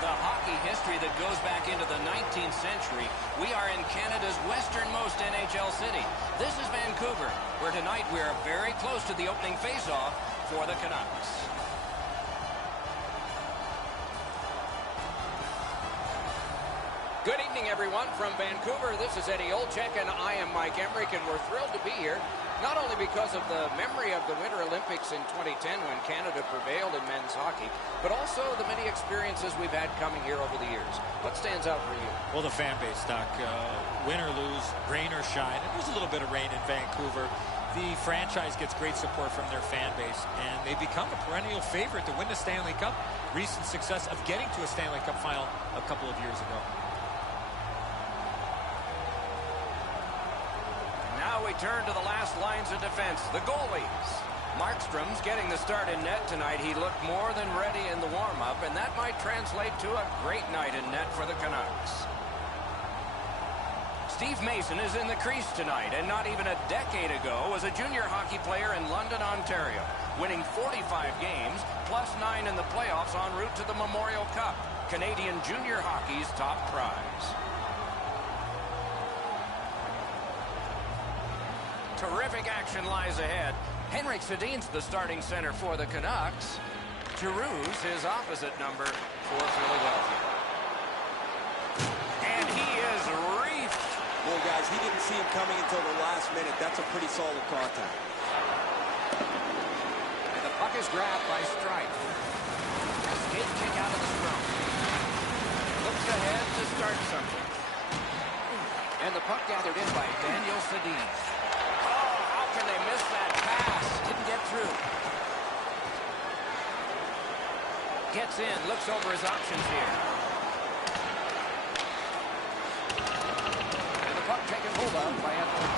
With a hockey history that goes back into the 19th century, we are in Canada's westernmost NHL city. This is Vancouver, where tonight we are very close to the opening face-off for the Canucks. Good evening, everyone, from Vancouver. This is Eddie Olczyk, and I am Mike Emrick, and we're thrilled to be here, not only because of the memory of the Winter Olympics in 2010 when Canada prevailed in men's hockey, but also the many experiences we've had coming here over the years. What stands out for you? Well, the fan base, Doc. Win or lose, rain or shine, and there's a little bit of rain in Vancouver. The franchise gets great support from their fan base, and they become a perennial favorite to win the Stanley Cup. Recent success of getting to a Stanley Cup final a couple of years ago. Now we turn to the last lines of defense, the goalies. Markstrom's getting the start in net tonight. He looked more than ready in the warm-up, and that might translate to a great night in net for the Canucks. Steve Mason is in the crease tonight, and not even a decade ago was a junior hockey player in London, Ontario, winning 45 games, plus 9 in the playoffs en route to the Memorial Cup, Canadian junior hockey's top prize. Terrific action lies ahead. Henrik Sedin's the starting center for the Canucks. Giroux's his opposite number for Philadelphia. And he is reefed. Well, guys, he didn't see him coming until the last minute. That's a pretty solid contact. And the puck is grabbed by Strike. A skate kick out of the scrum. Looks ahead to start something. And the puck gathered in by Daniel Sedin. Can they miss that pass? Didn't get through. Gets in, looks over his options here. And the puck taken hold of by Anthony.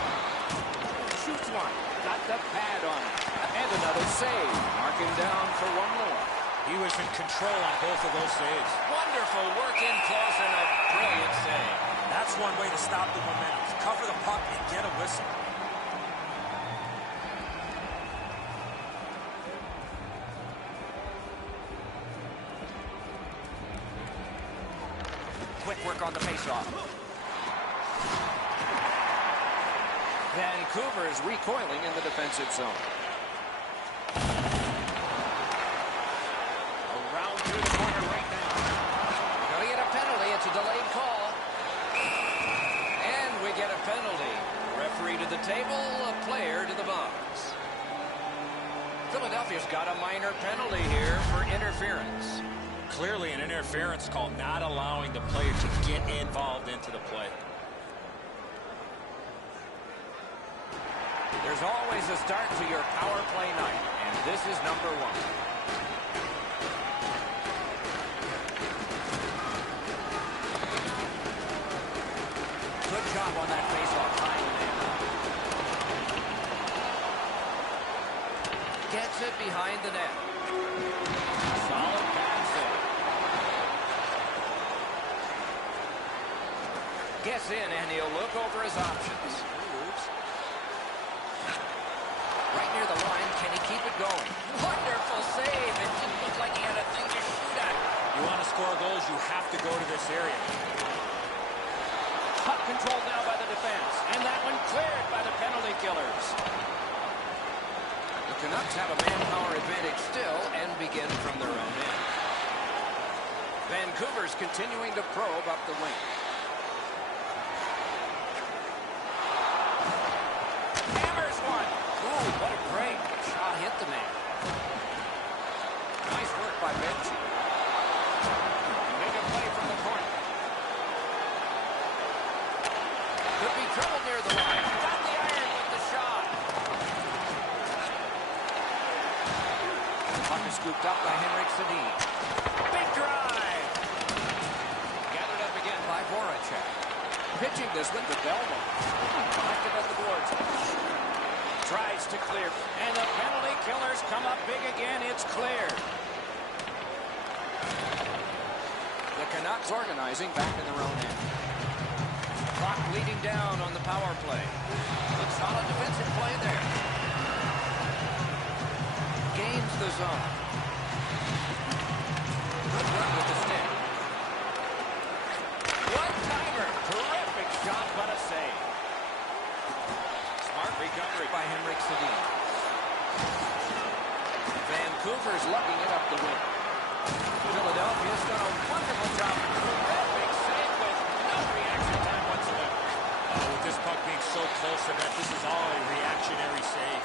Shoots one. Got the pad on it. And another save. Mark him down for one more. He was in control on both of those saves. Wonderful work in close and a brilliant save. That's one way to stop the momentum. Cover the puck and get a whistle. Quick work on the faceoff. Vancouver is recoiling in the defensive zone. Around through the corner right now. Gonna get a penalty. It's a delayed call. And we get a penalty. Referee to the table, a player to the box. Philadelphia's got a minor penalty here for interference. Clearly an interference call, not allowing the player to get involved into the play. There's always a start to your power play night, and this is number one. Good job on that faceoff, tying the man. Gets it behind the net. Solid pad save. Gets in, and he'll look over his options. Moves. Right near the line. Can he keep it going? Wonderful save. It didn't look like he had a thing to shoot at. You want to score goals, you have to go to this area. Puck controlled now by the defense. And that one cleared by the penalty killers. The Canucks have a manpower advantage still and begin from their own end. Vancouver's continuing to probe up the wing. Hammers one. Ooh, what a break. Shot hit the man. Nice work by Benji. Make a play from the corner. Could be trouble near the line. Got the iron with the shot. The puck is scooped up by Henrik Sedin. Big drive. Gathered up again by Voracek. Pitching this one to Belmont. Collected at the boards. Tries to clear. And the penalty killers come up big again. It's cleared. The Canucks organizing back in their own end. Clock leading down on the power play. Good solid defensive play there. Gains the zone. Good work with the stick. timer. Terrific shot, but a save. Smart recovery by Henrik Sedin. Vancouver's lugging it up the wing. Philadelphia's done a wonderful job. Terrific save with no reaction time whatsoever. With this puck being so close to that, this is all a reactionary save.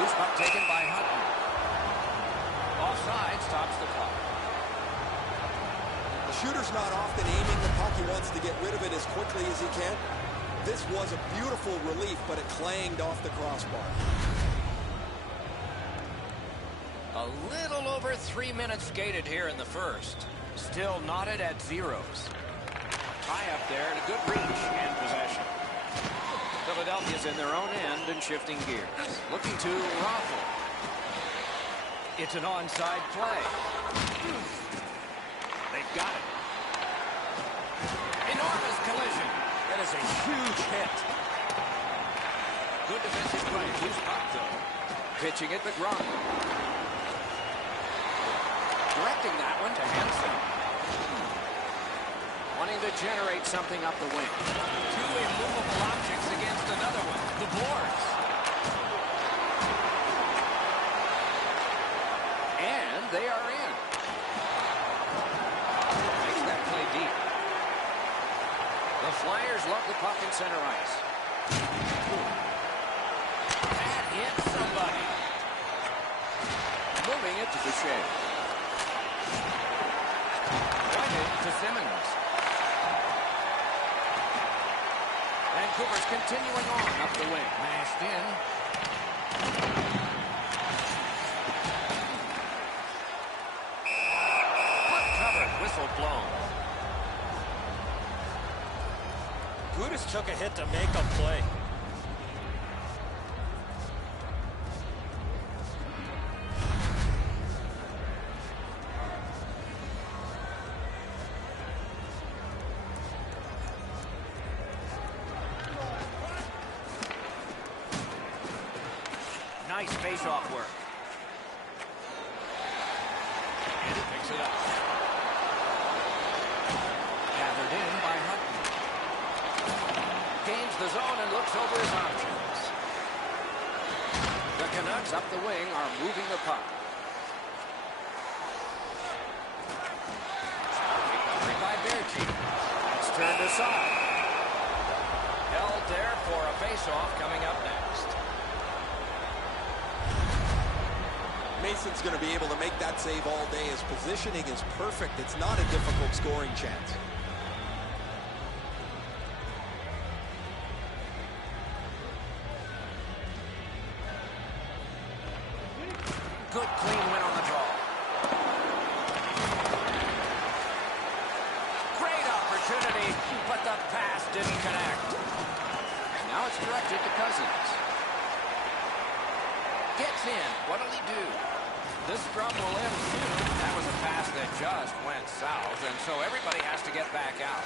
Loose puck taken by Hutton. Offside stops the clock. The shooter's not often aiming the puck. He wants to get rid of it as quickly as he can. This was a beautiful relief, but it clanged off the crossbar. A little over 3 minutes skated here in the first. Still knotted at zeros. Tie up there and a good reach and possession. Philadelphia's in their own end and shifting gears. Looking to Raffl. It's an onside play. They've got it. Enormous collision. That is a huge hit. Good defensive play. Loose puck though. Pitching it to Grom. Directing that one to Hansen. Wanting to generate something up the wing. Two immovable objects against another one. The boards. And they are in. Makes that play deep. The Flyers love the puck in center ice. That hit somebody. Moving it to Boucher. Pointed to Simmons. Vancouver's continuing on up the wing. Mashed in. Puck covered. Whistle blown. Gudas took a hit to make a play. Nice face-off work. And he picks it up. Gathered in by Hutton. Gains the zone and looks over his options. The Canucks up the wing are moving the puck. Recovery by Berchi. It's turned aside. Held there for a face-off coming up next. Mason's going to be able to make that save all day. His positioning is perfect. It's not a difficult scoring chance. Good clean win on the draw. Great opportunity, but the pass didn't connect. Now it's directed to Cousins. Gets in. What'll he do? This scrum will end soon. That was a pass that just went south, and so everybody has to get back out.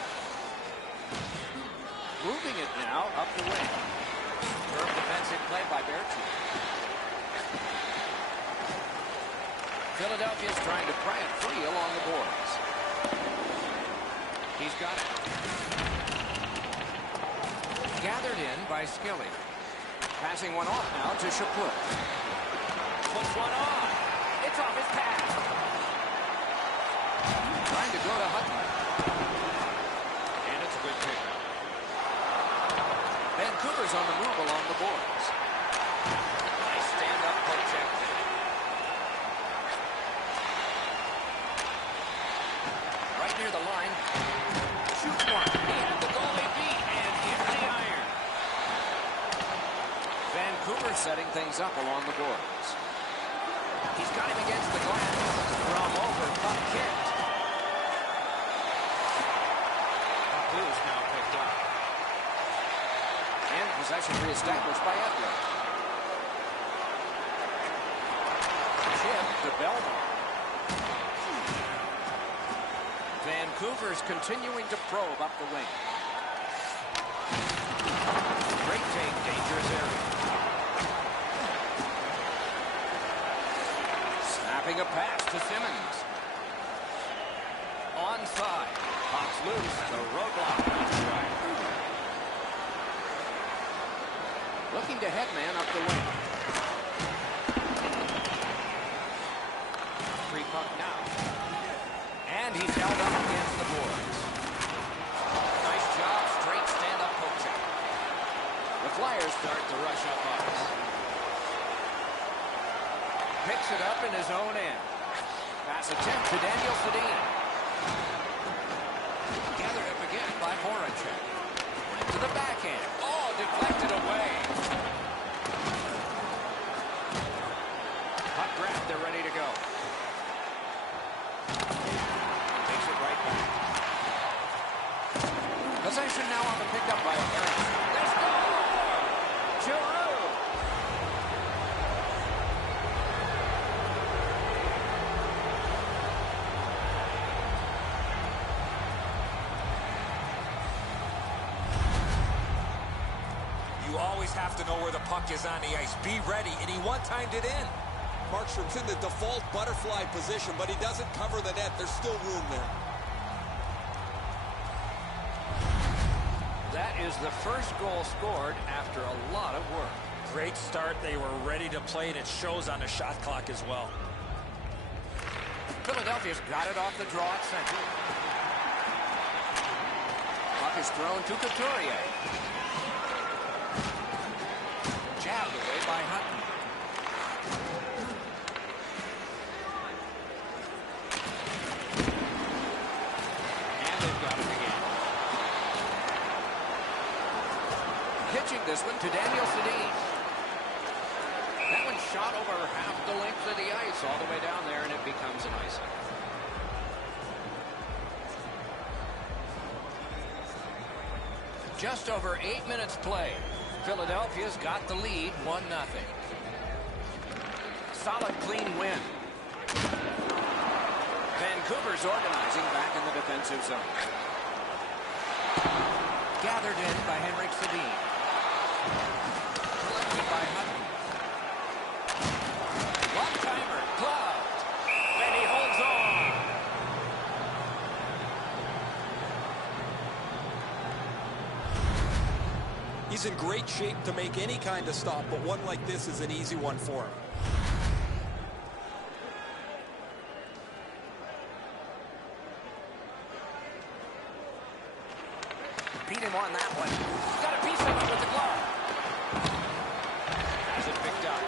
Moving it now up the wing. Firm defensive play by Berchi. Philadelphia's trying to pry it free along the boards. He's got it. Gathered in by Skilly. Passing one off now to Chaput. Puts one on. It's off his pass. Trying to go to Hutton. And it's a good pickup. Vancouver's on the move along the boards. Nice stand-up poke check. Right near the line. Shoots one. And the goalie beat. And hit the iron. Vancouver setting things up along the boards. He's got him against the glass. From over, puck kicked. Puck loose now picked up. And possession reestablished by Edler. Chip to Belmont. Vancouver's continuing to probe up the wing. Great take, dangerous area. Snapping a pass to Simmons. onside. Puck's loose. The roadblock goes right. Looking to headman up the wing. Free puck now. And he's held up against the boards. Nice job. Straight stand-up poke check. The Flyers start to rush up ice. Picks it up in his own end. Pass attempt to Daniel Sedin. Gathered up again by Voracek. Went to the backhand. Oh, deflected away. Puck grabbed. They're ready to go. Takes it right back. Possession now on the pickup by Ernst. They score! Giroux! You always have to know where the puck is on the ice. Be ready, and he one-timed it in. Markstrom's in the default butterfly position, but he doesn't cover the net. There's still room there. That is the first goal scored after a lot of work. Great start. They were ready to play, and it shows on the shot clock as well. Philadelphia's got it off the draw at center. Puck is thrown to Couturier. Jabbed away by Hutton. And they've got it again. Pitching this one to Daniel Sedin. That one shot over half the length of the ice all the way down there, and it becomes an icing. Just over 8 minutes played. Philadelphia's got the lead, 1-0. Solid, clean win. Vancouver's organizing back in the defensive zone. Gathered in by Henrik Sedin. Collected by Hutton. One-timer, gloved. And he holds on. He's in great shape to make any kind of stop, but one like this is an easy one for him. Beat him on that one. Got a piece of it with the glove. Has it picked up.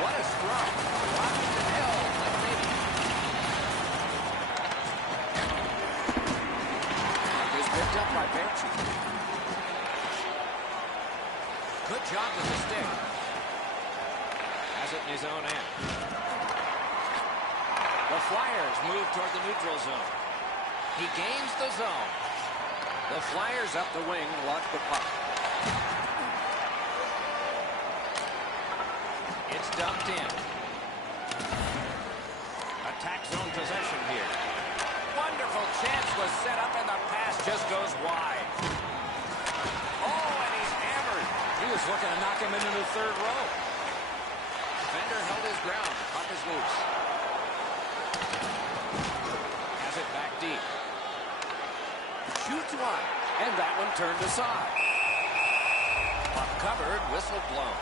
What a scrum. Washington held like maybe. Is picked up by Baertschi. Good job with the stick. Has it in his own end. The Flyers move toward the neutral zone. He gains the zone. The Flyers up the wing launch the puck. It's dumped in. Attack zone possession here. Wonderful chance was set up and the pass just goes wide. Oh, and he's hammered. He was looking to knock him into the third row. Defender held his ground. Puck is loose. Has it back deep. Shoots one. And that one turned aside. Puck covered, whistle blown.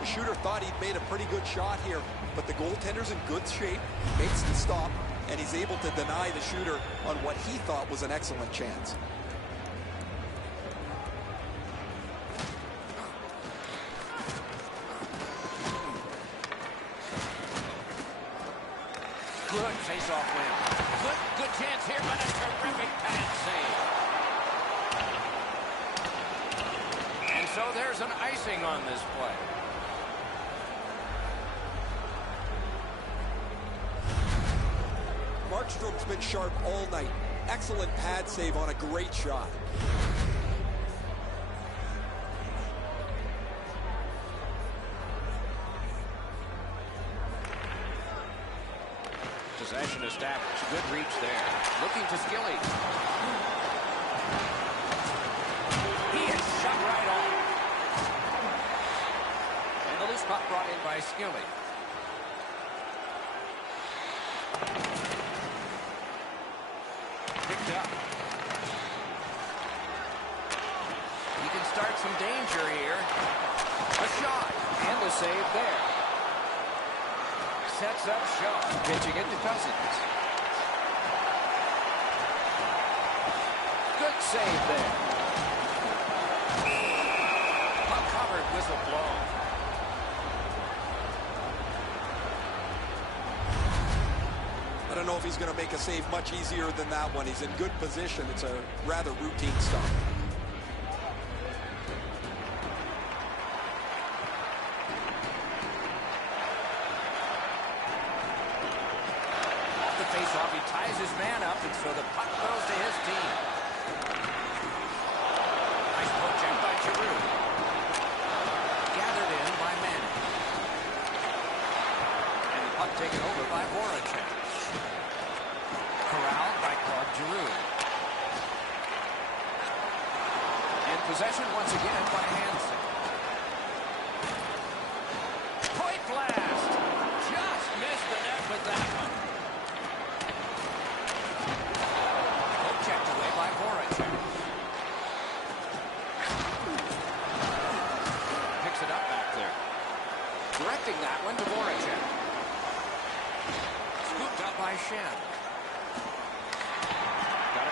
The shooter thought he'd made a pretty good shot here, but the goaltender's in good shape, makes the stop, and he's able to deny the shooter on what he thought was an excellent chance. Good face-off win. Good chance here, but a terrific pad save. And so there's an icing on this play. Markstrom's been sharp all night. Excellent pad save on a great shot. Possession established. Good reach there. Looking to Skilly. He is shut right on. Skilly. Picked up. He can start some danger here. A shot and a save there. Sets up Shaw, pitching it to Cousins. Good save there. Puck covered, whistle blown. I don't know if he's going to make a save much easier than that one. He's in good position. It's a rather routine stop. Off the faceoff, he ties his man up, and so the puck goes to his team. Nice poke check by Giroux. Gathered in by Manning. And the puck taken over by Voracek. Corralled by Claude Giroux. And possession once again by Hansen. Point blast! Just missed the net with that one. Poke checked away by Voracek. Picks it up back there. Directing that one to Voracek. Scooped up by Shen.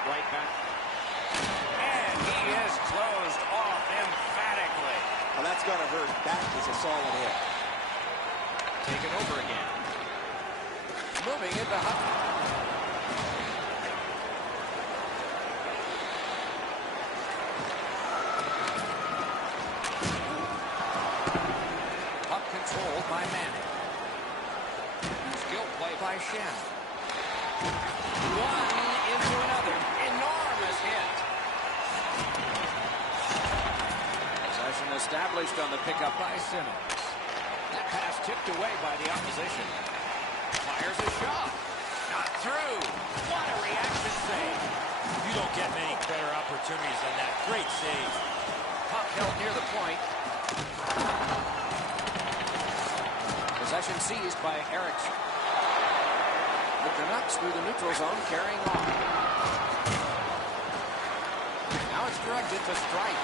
Right back. And he is closed off emphatically. Well, that's going to hurt. That is a solid hit. Taken over again. Moving into Hutton. Puck controlled by Manning. Skill play by Shen. One into another. Enormous hit. Possession established on the pickup by Simmons. That pass tipped away by the opposition. Fires a shot. Not through. What a reaction save. You don't get many better opportunities than that. Great save. Puck held near the point. Possession seized by Eriksson. The Canucks through the neutral zone carrying on. Now it's directed to strike.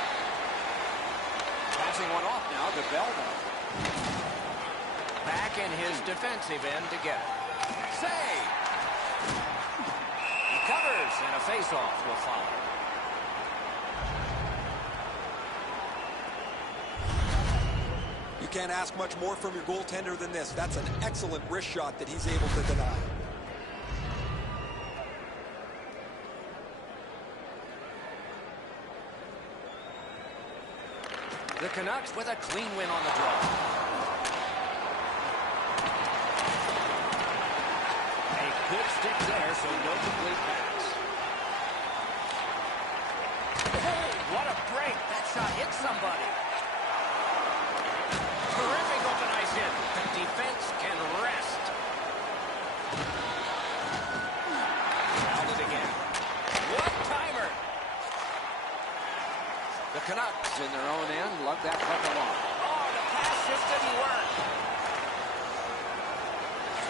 Passing one off now to Belmo. Back in his defensive end to get it. Save! He covers, and a face-off will follow. You can't ask much more from your goaltender than this. That's an excellent wrist shot that he's able to deny. The Canucks with a clean win on the draw. A good stick there, so no complete pass. Oh, what a break. That shot hit somebody. Terrific open ice hit. The defense can rest. Fouled it again. What timer. The Canucks in their own end lug that puck along. Oh, the pass just didn't work.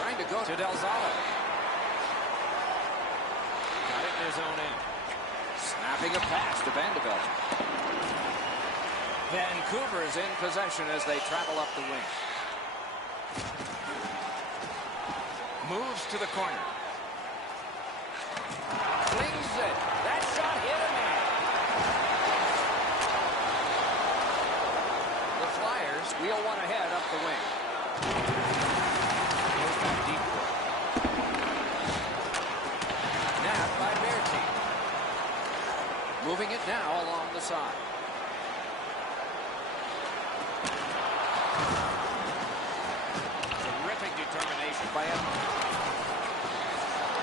Trying to go to Delzalo. Got it in his own end. Snapping a pass to Vanderbilt. Vancouver's in possession as they travel up the wing. Moves to the corner. Flings it. That shot hit a man. The Flyers wheel one ahead up the wing. Goes back deep. Nabbed by Berti. Moving it now along the side. Terrific determination by Edmonds.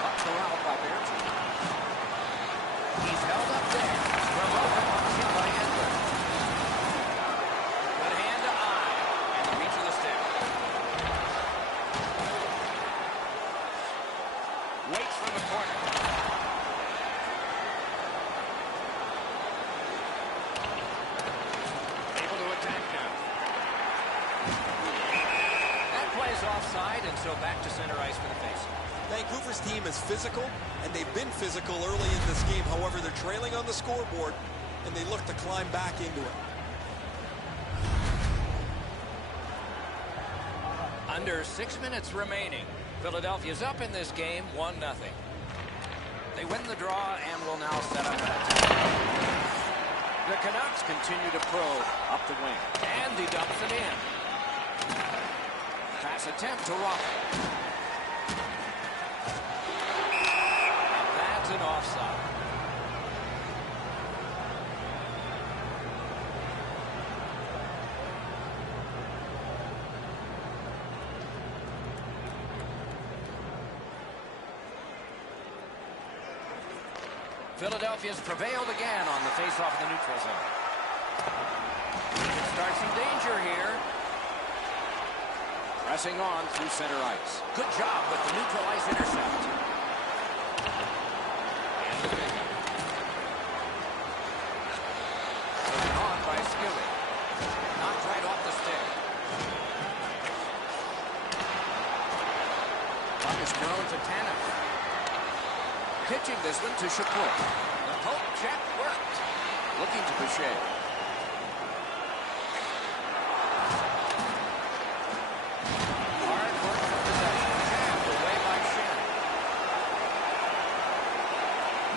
Up corralled by Berti. He's held up there. Ramoa comes in by Edmonds. Good hand to eye. And the reach of the stick. Waits from the corner. Able to attack now. side, and so back to center ice for the face. Vancouver's team is physical, and they've been physical early in this game. However, they're trailing on the scoreboard, and they look to climb back into it. Under 6 minutes remaining. Philadelphia's up in this game, 1-0. They win the draw and will now set up an attack. The Canucks continue to probe up the wing. And he dumps it in. Pass attempt to Rocket. And that's an offside. Philadelphia's prevailed again on the faceoff in the neutral zone. Starts some danger here. Pressing on through center ice. Good job with the neutral ice intercept. And the pickup. Taken on by Skilly. Knocked right off the stick. Puck is thrown to Tanev. Pitching this one to Shapur. The poke check worked. Looking to Boucher. Hard work for possession. Jammed away by Shannon.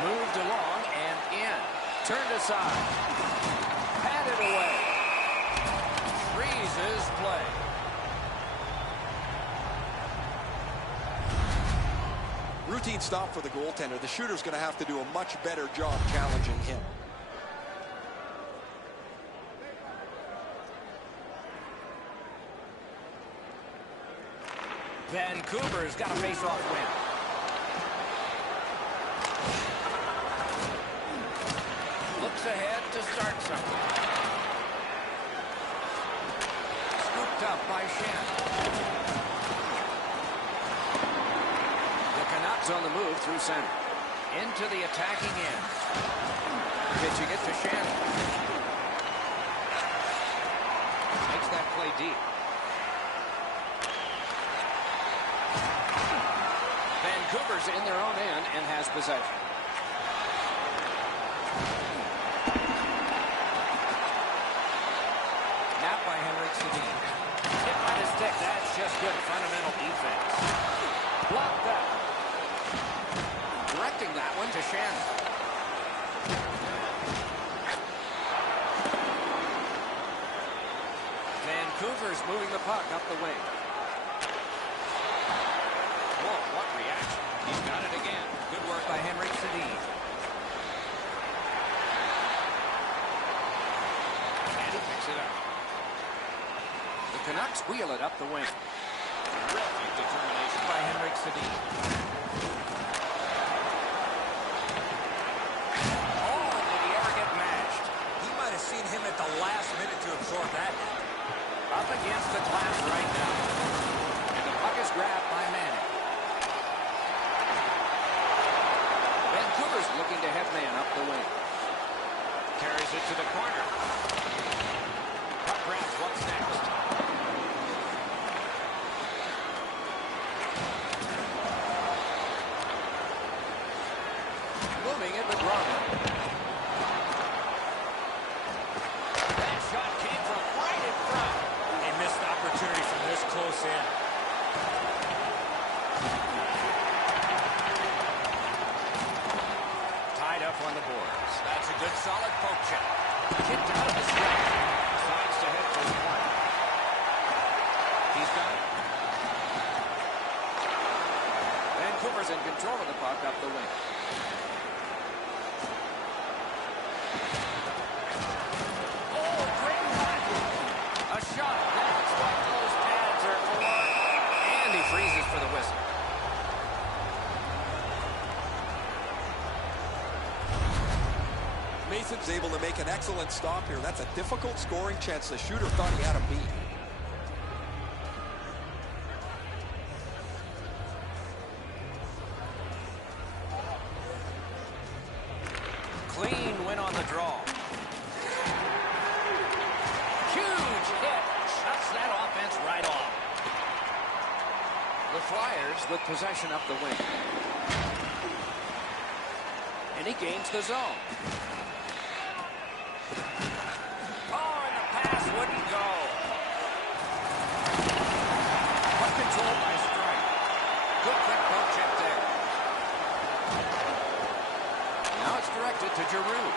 Moved along and in. Turned aside. Patted away. Freezes play. Routine stop for the goaltender. The shooter's going to have to do a much better job challenging him. Vancouver's got a face-off win. Looks ahead to start something. Scooped up by Shannon. Canucks on the move through center. Into the attacking end. Pitching it to Shannon. Makes that play deep. Vancouver's in their own end and has possession. Now by Henrik Sedin. Hit by the stick. That's just good fundamental defense. Blocked that. Directing that one to Shannon. Vancouver's moving the puck up the wing. Whoa, what reaction. He's got it again. Good work by Henrik Sedin. And he picks it up. The Canucks wheel it up the wing. Terrific determination by Henrik Sedin. Seen him at the last minute to absorb that. Up against the glass right now. And the puck is grabbed by Manning. Vancouver's looking to head man up the wing. Carries it to the corner. Puck grabs. What's next? Moving it with Roman. Close in. Tied up on the boards. That's a good solid poke check. Kicked out of his strike. Decides to head for the point. He's got it. Vancouver's in control of the puck up the wing. Oh, great puck. A shot. That's what those pads are for. And he freezes for the whistle. Mason's able to make an excellent stop here. That's a difficult scoring chance. The shooter thought he had a beat. Clean win on the draw. Huge hit. Shuts that offense right off. The Flyers with possession up the wing. And he gains the zone. Oh, and the pass wouldn't go. Puck controlled by Strike. Good quick poke check there. Now it's directed to Giroux.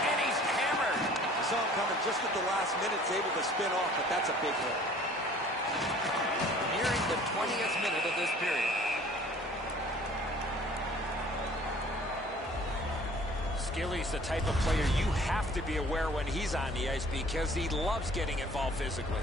And he's hammered. I saw him coming just at the last minute, able to spin off, but that's a big hit. Nearing the 20th minute of this period. Skilly's the type of player you have to be aware when he's on the ice because he loves getting involved physically.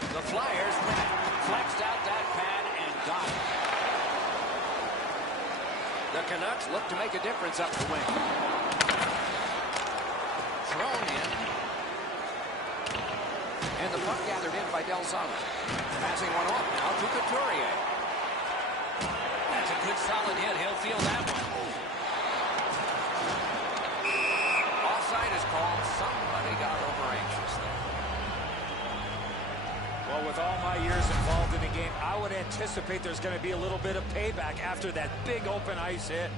The Flyers win it. Flexed out that pad and got it. The Canucks look to make a difference up the wing. Thrown in. And the puck gathered in by Del Zotto. Passing one off now to Couturier. That's a good solid hit. He'll feel that one. Offside is called. Somebody got over anxious there. Well, with all my years involved in the game, I would anticipate there's going to be a little bit of payback after that big open ice hit.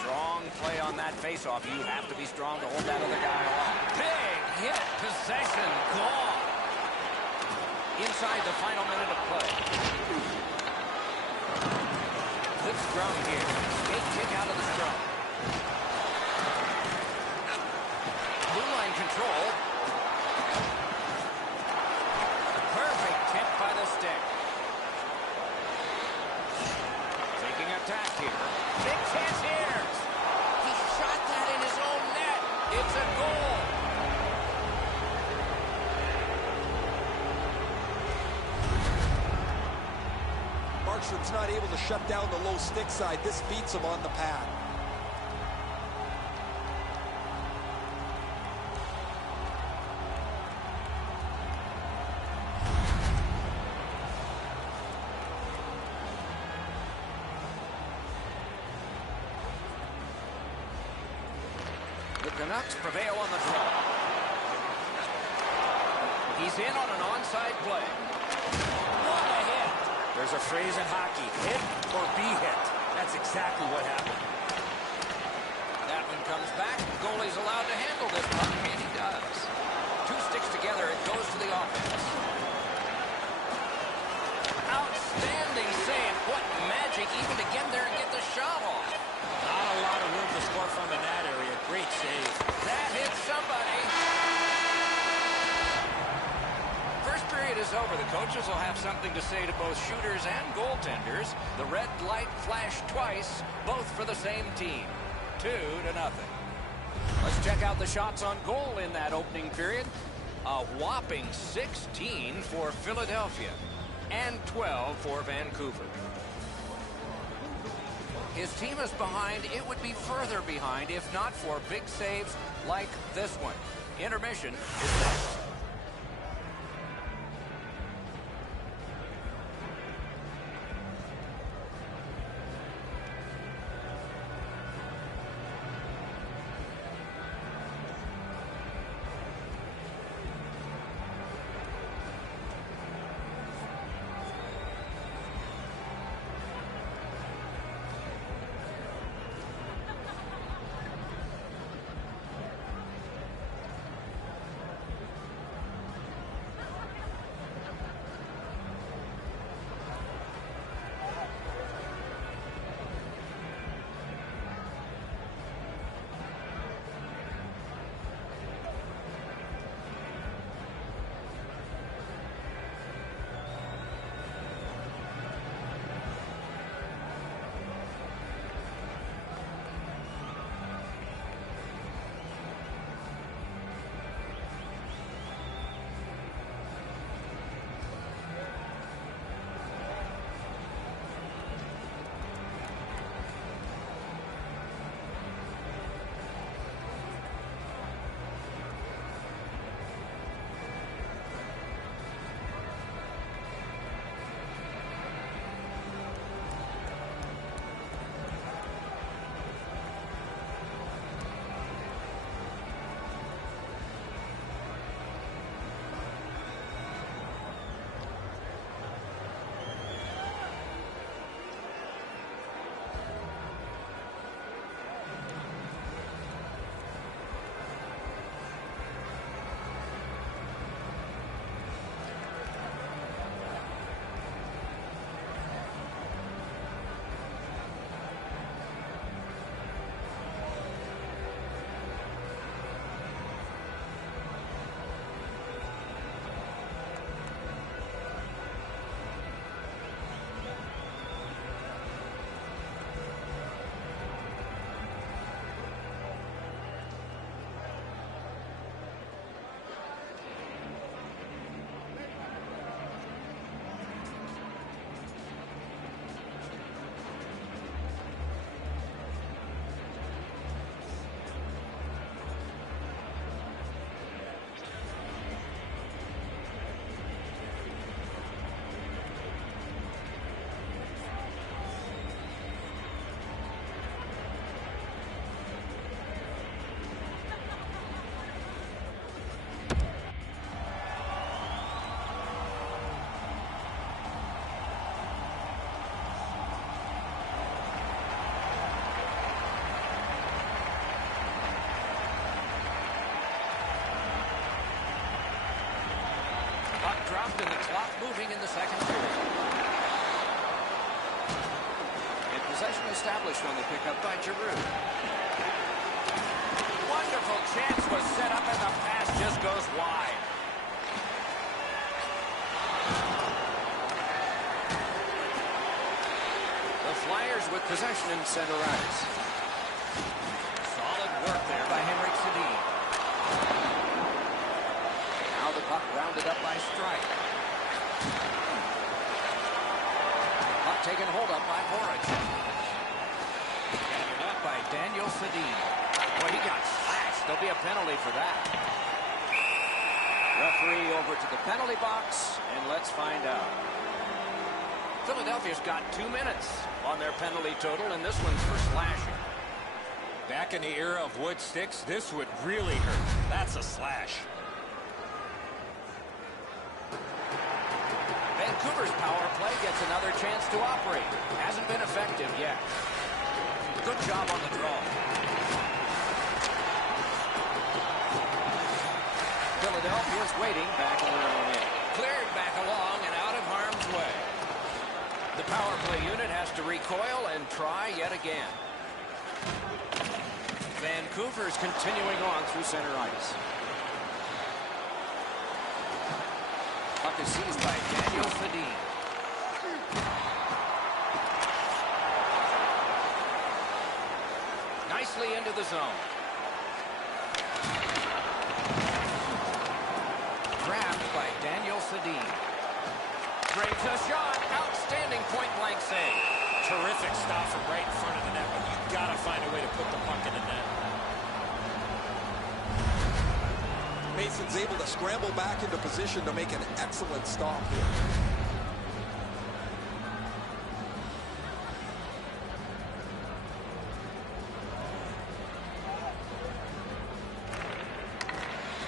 Strong play on that faceoff. You have to be strong to hold that other guy off. Big hit. Possession gone. Inside the final minute of play. Good scrum here. Skate kick out of the scrum. Blue line control. Perfect tip by the stick. Taking attack here. Big chance here. He shot that in his own net. It's a goal. Markstrom's not able to shut down the low stick side. This beats him on the pad. The Canucks prevail on the draw. He's in on an onside play. What a hit. There's a phrase in hockey, hit or be hit. That's exactly what happened. That one comes back. Goalie's allowed to handle this puck, and he does. Two sticks together, it goes to the offense. Outstanding save. What magic even to get there and get the shot off. Not a lot of room to score from in that area. Great save. That hit somebody. First period is over. The coaches will have something to say to both shooters and goaltenders. The red light flashed twice, both for the same team. 2-0. Let's check out the shots on goal in that opening period. A whopping 16 for Philadelphia and 12 for Vancouver. His team is behind. It would be further behind if not for big saves like this one. Intermission is next. Possession established on the pickup by Giroux. Wonderful chance was set up, and the pass just goes wide. The Flyers with possession in center ice. Solid work there by Henrik Sedin. Now the puck rounded up by Strike. Puck taken hold up by Voracek. Gathered up by Daniel Sedin. Boy, he got slashed. There'll be a penalty for that. Referee over to the penalty box, and let's find out. Philadelphia's got 2 minutes on their penalty total, and this one's for slashing. Back in the era of wood sticks, this would really hurt. That's a slash. Vancouver's power play gets another chance to operate. Hasn't been effective yet. Good job on the draw. Philadelphia's waiting back in their own end. Cleared back along and out of harm's way. The power play unit has to recoil and try yet again. Vancouver's continuing on through center ice. Puck is seized by Daniel Sedin. Nicely into the zone. Grabbed by Daniel Sedin. Draves a shot. Outstanding point-blank save. Terrific stop from right in front of the net, but you've got to find a way to put the puck in the net. Mason's able to scramble back into position to make an excellent stop here.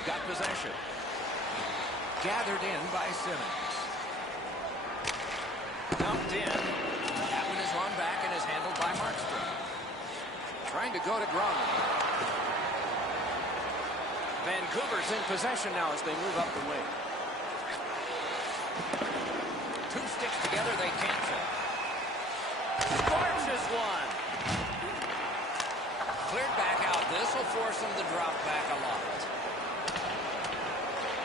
Got possession. Gathered in by Simmons. Dumped in. That one is run back and is handled by Markstrom. Trying to go to Grom. Vancouver's in possession now as they move up the wing. Two sticks together, they cancel. Scorches one. Cleared back out. This will force them to drop back a lot.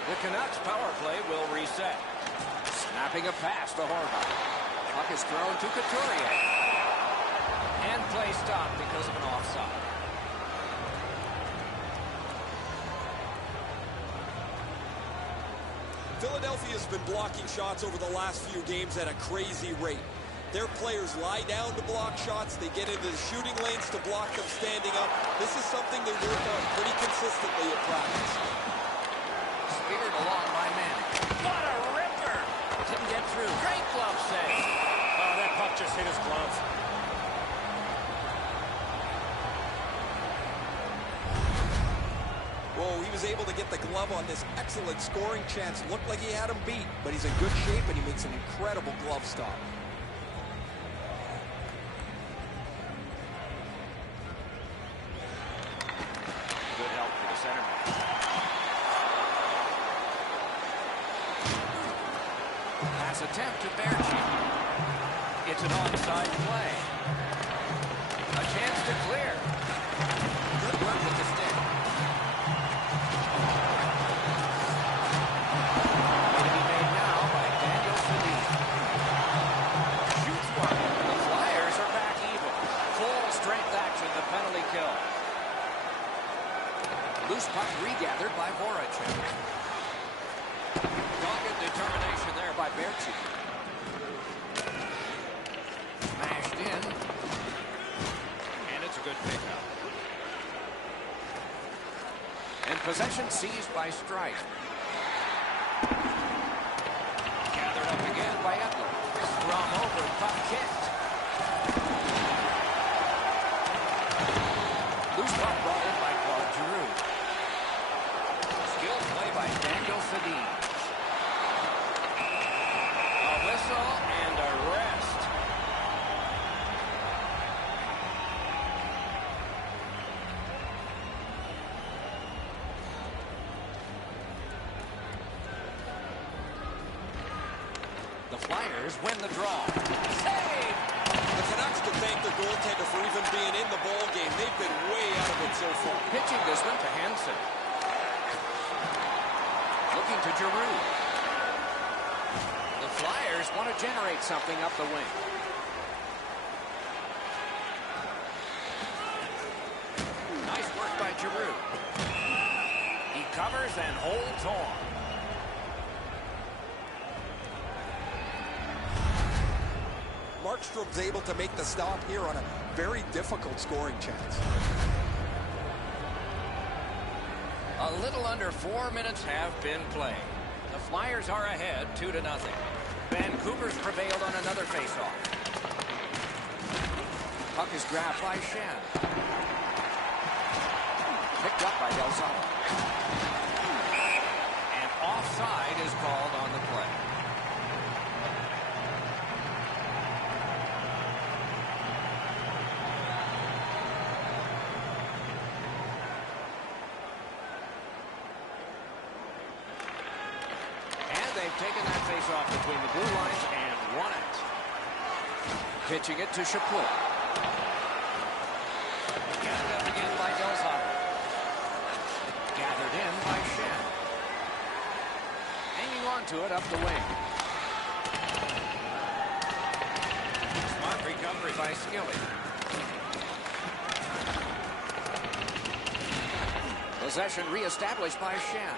The Canucks power play will reset. Snapping a pass to Horvat. Puck is thrown to Couturier. And play stopped because of an offside. Philadelphia's been blocking shots over the last few games at a crazy rate. Their players lie down to block shots. They get into the shooting lanes to block them standing up. This is something they work on pretty consistently at practice. Speared along by Manning. What a ripper! Didn't get through. Great glove save. Oh, that puck just hit his glove. Whoa, he was able to get the glove on this excellent scoring chance. Looked like he had him beat, but he's in good shape and he makes an incredible glove stop. Good help for the centerman. Pass attempt to Berchi. It's an onside play. A chance to clear. Good work with the stick. To be made now by Daniel Sedin. Shoots one. The Flyers are back even. Full strength action, the penalty kill. Loose puck regathered by Voracek. Dogged determination there by Berchi. Smashed in. And it's a good pickup. And possession seized by Strike. Gathered up again by Edler. Strom over, puck kicked. Loose puck brought in by Claude Giroux. Skilled play by Daniel Sedin. A whistle and a rest. The Flyers win the draw. Save! The Canucks can thank their goaltender for even being in the ball game. They've been way out of it so far. Pitching this one to Hansen. Looking to Giroux. The Flyers want to generate something up the wing. Nice work by Giroux. He covers and holds on. Markstrom's able to make the stop here on a very difficult scoring chance. A little under 4 minutes have been played. The Flyers are ahead 2-0. Vancouver's prevailed on another faceoff. Puck is grabbed by Shen. Picked up by Del Zotto. And offside is called on the play. They've taken that face off between the blue lines and won it. Pitching it to Chaput. Gathered up again by Del Zotto. Gathered in by Shen. Hanging on to it up the wing. Smart recovery by Skilly. Possession reestablished by Shen.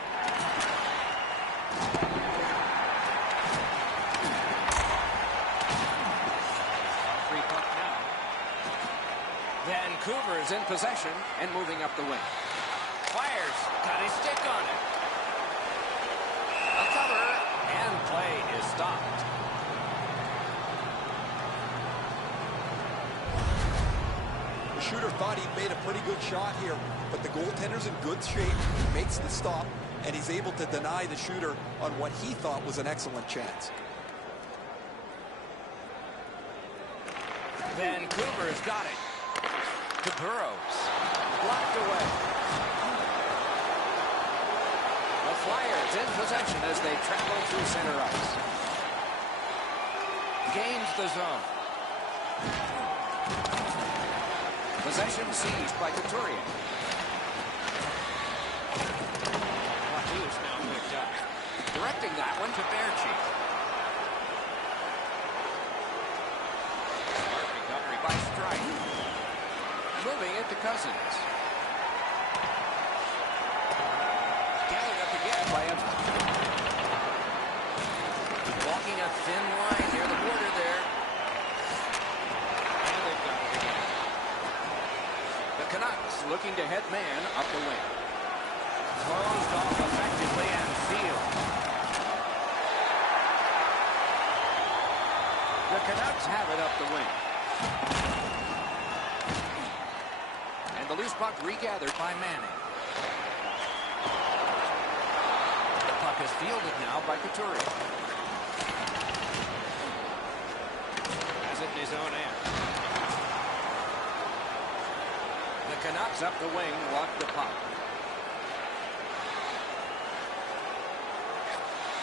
Vancouver is in possession and moving up the wing. Fires, got his stick on it. A cover, and play is stopped. The shooter thought he'd made a pretty good shot here, but the goaltender's in good shape. He makes the stop, and he's able to deny the shooter on what he thought was an excellent chance. Vancouver's got it. To Burrows. Blocked away. The Flyers in possession as they travel through center ice. Gains the zone. Possession seized by Couturier. Matthews now picked up. Directing that one to Baertschi. Smart recovery by Strike. Moving it to Cousins. Gathered up again by Evans. Walking a thin line near the border there. And they've got it again. The Canucks looking to head man up the wing. Closed off effectively and sealed. The Canucks have it up the wing. The loose puck regathered by Manning. The puck is fielded now by Couturier. Has it in his own end. The Canucks up the wing lock the puck.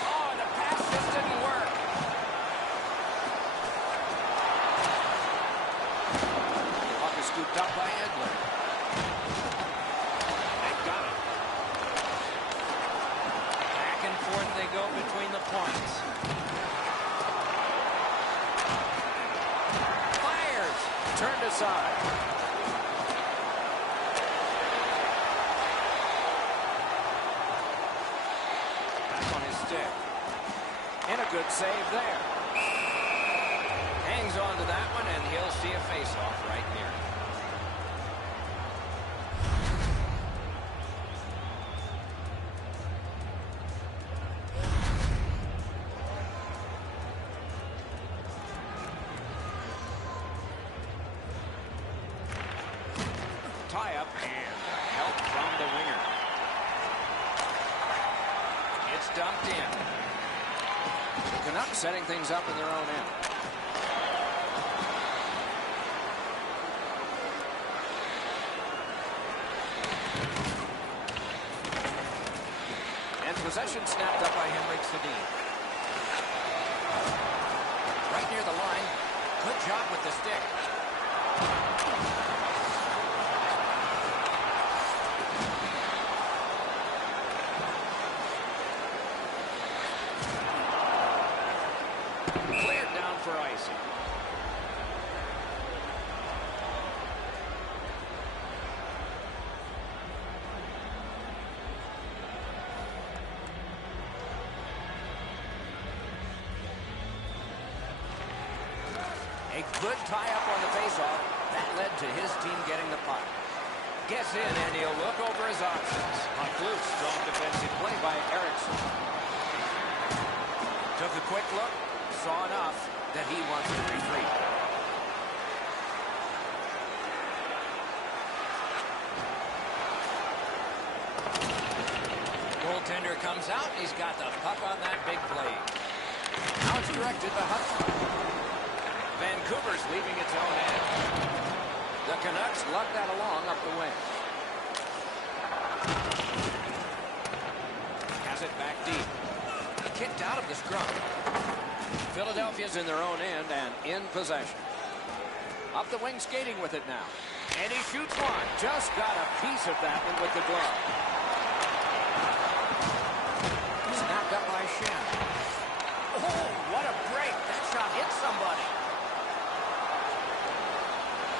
Oh, the pass just didn't work. The puck is scooped up by Edler. They go between the points. Fires! Turned aside. Back on his stick. And a good save there. Hangs on to that one, and he'll see a face-off right near him. Tie-up and help from the winger. It's dumped in. The Canucks setting things up in their own end. And possession snapped up by Henrik Sedin. Right near the line, Good job with the stick. Cleared down for icing. A good tie-up on the faceoff. That led to his team getting the puck. Gets in, and he'll look over his options. Puck loose. Strong defensive play by Eriksson. Took a quick look. Saw enough that he wants to retreat. Goaltender comes out. He's got the puck on that big play. Now it's directed to Hudson. Vancouver's leaving its own end. The Canucks lug that along up the wing. Has it back deep. Kicked out of the scrum. Philadelphia's in their own end and in possession. Up the wing skating with it now. And he shoots one. Just got a piece of that one with the glove. Snapped up by Shen. Oh, what a break. That shot hit somebody.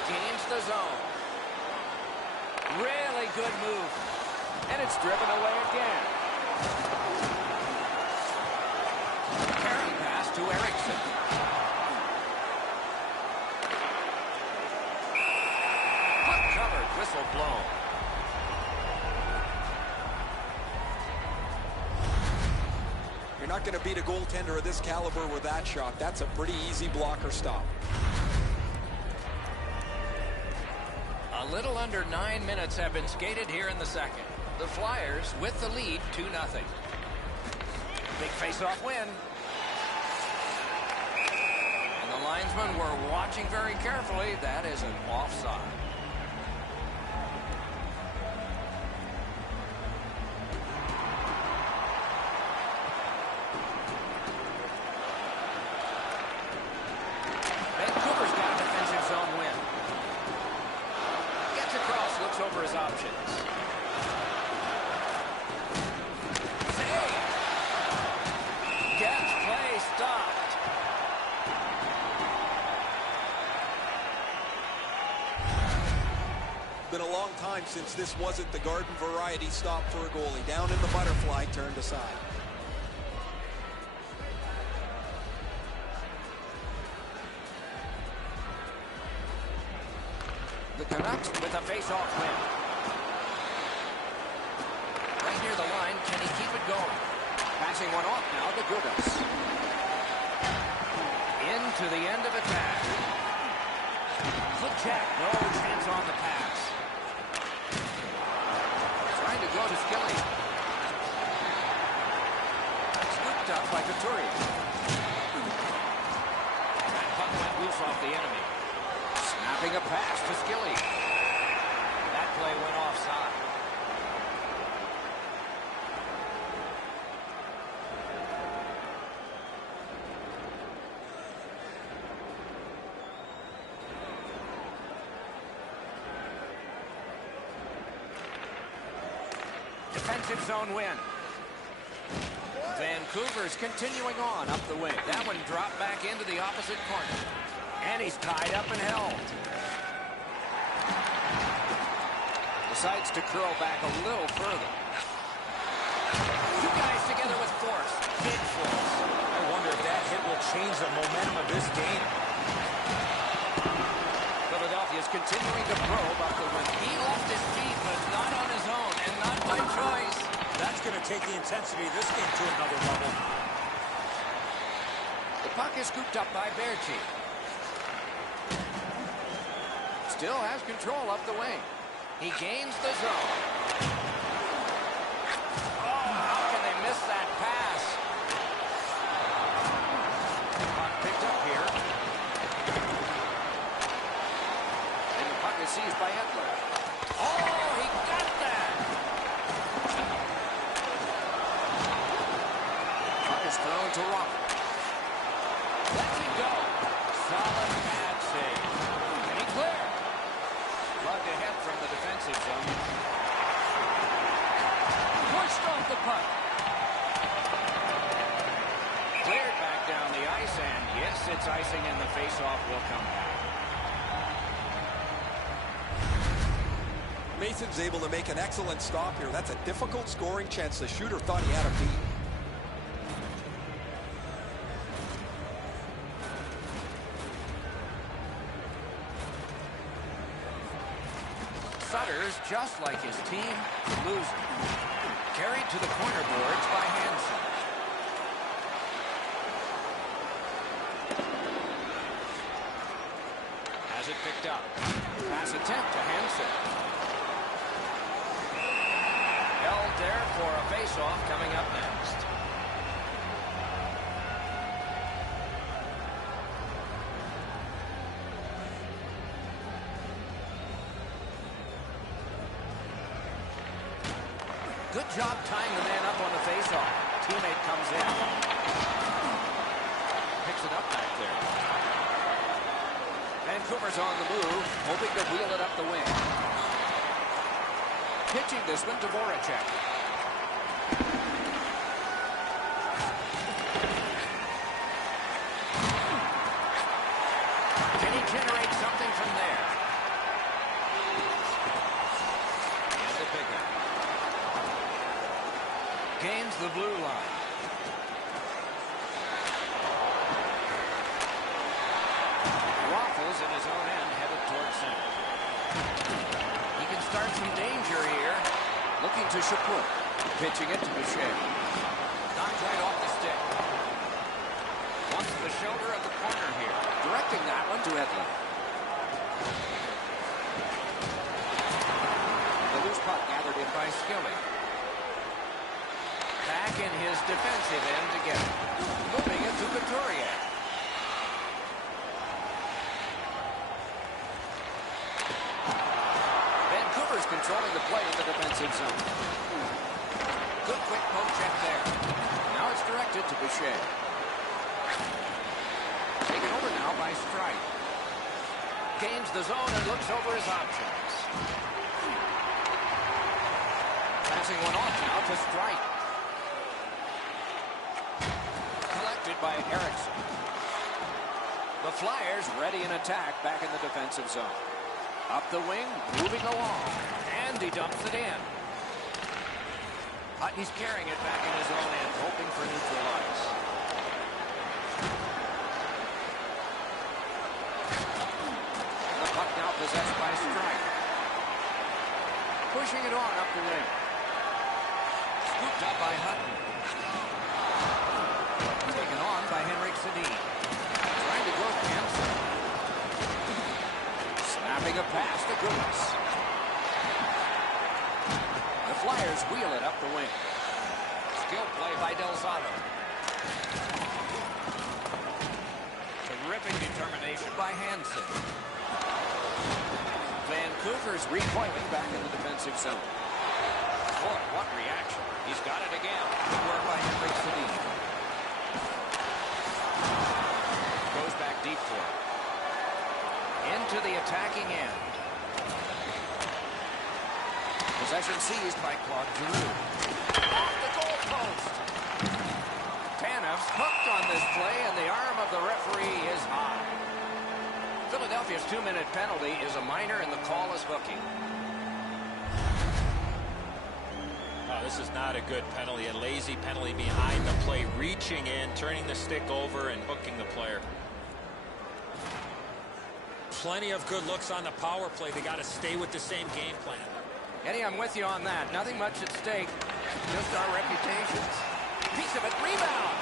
Gains the zone. Really good move. And it's driven away again. Carry pass to Eriksson. Puck covered, whistle blown. You're not going to beat a goaltender of this caliber with that shot. That's a pretty easy blocker stop. A little under 9 minutes have been skated here in the second. The Flyers with the lead 2-0. Big face-off win. And the linesmen were watching very carefully. That is an offside. Vancouver's got a defensive zone win. Gets across, looks over his options. Save! Gets play stopped. Been a long time since this wasn't the garden variety stop for a goalie. Down in the butterfly, turned aside. The Canucks with a face-off win. Right near the line, can he keep it going? Passing one off now to Gudas. Into the end of attack. Foot check, no chance on the pass. Trying to go to Skilly. Scooped up by Couturier. That puck went loose off the enemy. Snapping a pass to Skilly. That play went offside. Defensive zone win. Vancouver's continuing on up the wing. That one dropped back into the opposite corner. And he's tied up and held. Decides to curl back a little further. Two guys together with force. Big force. I wonder if that hit will change the momentum of this game. Philadelphia's continuing to probe up the wing. He left his feet, but not on his own, and not by choice. That's going to take the intensity of this game to another level. The puck is scooped up by Berchi. Still has control up the wing. He gains the zone. Oh, how can they miss that pass? Puck picked up here. And the puck is seized by Edler. Oh, he got that! Puck is thrown to Rock. Lets it go. Solid pass. faceoff will come back. Mason's able to make an excellent stop here. That's a difficult scoring chance. The shooter thought he had a beat. Sutter's, just like his team, losing. Carried to the corner boards by Hansen. Has it picked up. Pass attempt to Hansen. Held there for a face-off coming up next. Good job tying the man up on the face-off. Teammate comes in. Picks it up back there. Vancouver's on the move, hoping to wheel it up the wing. Pitching this one to Voracek. Can he generate something from there? And the pickup. Gains the blue line. Waffles in his own end, headed towards center. He can start some danger here. Looking to Chaput. Pitching it to Boucher. Knocked right off the stick. Wants the shoulder of the corner here. Directing that one to Edlin. The loose puck gathered in by Skilling. Back in his defensive end to get it. Moving it to Couturier. Vancouver's controlling the play in the defensive zone. Good quick poke check there. Now it's directed to Boucher. Taken over now by Strike. Gains the zone and looks over his options. Passing one off now to Strike. Collected by Erickson. The Flyers ready in attack back in the defensive zone. Up the wing, moving along. And he dumps it in. He's carrying it back in his own end, hoping for neutral ice. The puck now possessed by Strike. Pushing it on up the wing. Scooped up by Hutton. Taken on by Henrik Sedin. Trying to go to Hansen. Snapping a pass to Gudas. The Flyers wheel it up the wing. Skill play by Del Zotto. Terrific determination by Hansen. Vancouver's recoiling back in the defensive zone. Boy, what reaction. He's got it again. Good work by Henrik Sedin. Goes back deep for it. Into the attacking end. Possession seized by Claude Giroux. Off the goalpost. Tanev's hooked on this play, and the arm of the referee is high. Philadelphia's 2-minute penalty is a minor, and the call is hooking. Oh, this is not a good penalty. A lazy penalty behind the play, reaching in, turning the stick over, and hooking the player. Plenty of good looks on the power play. They got to stay with the same game plan. Eddie, I'm with you on that. Nothing much at stake. Just our reputations. Piece of it. Rebound.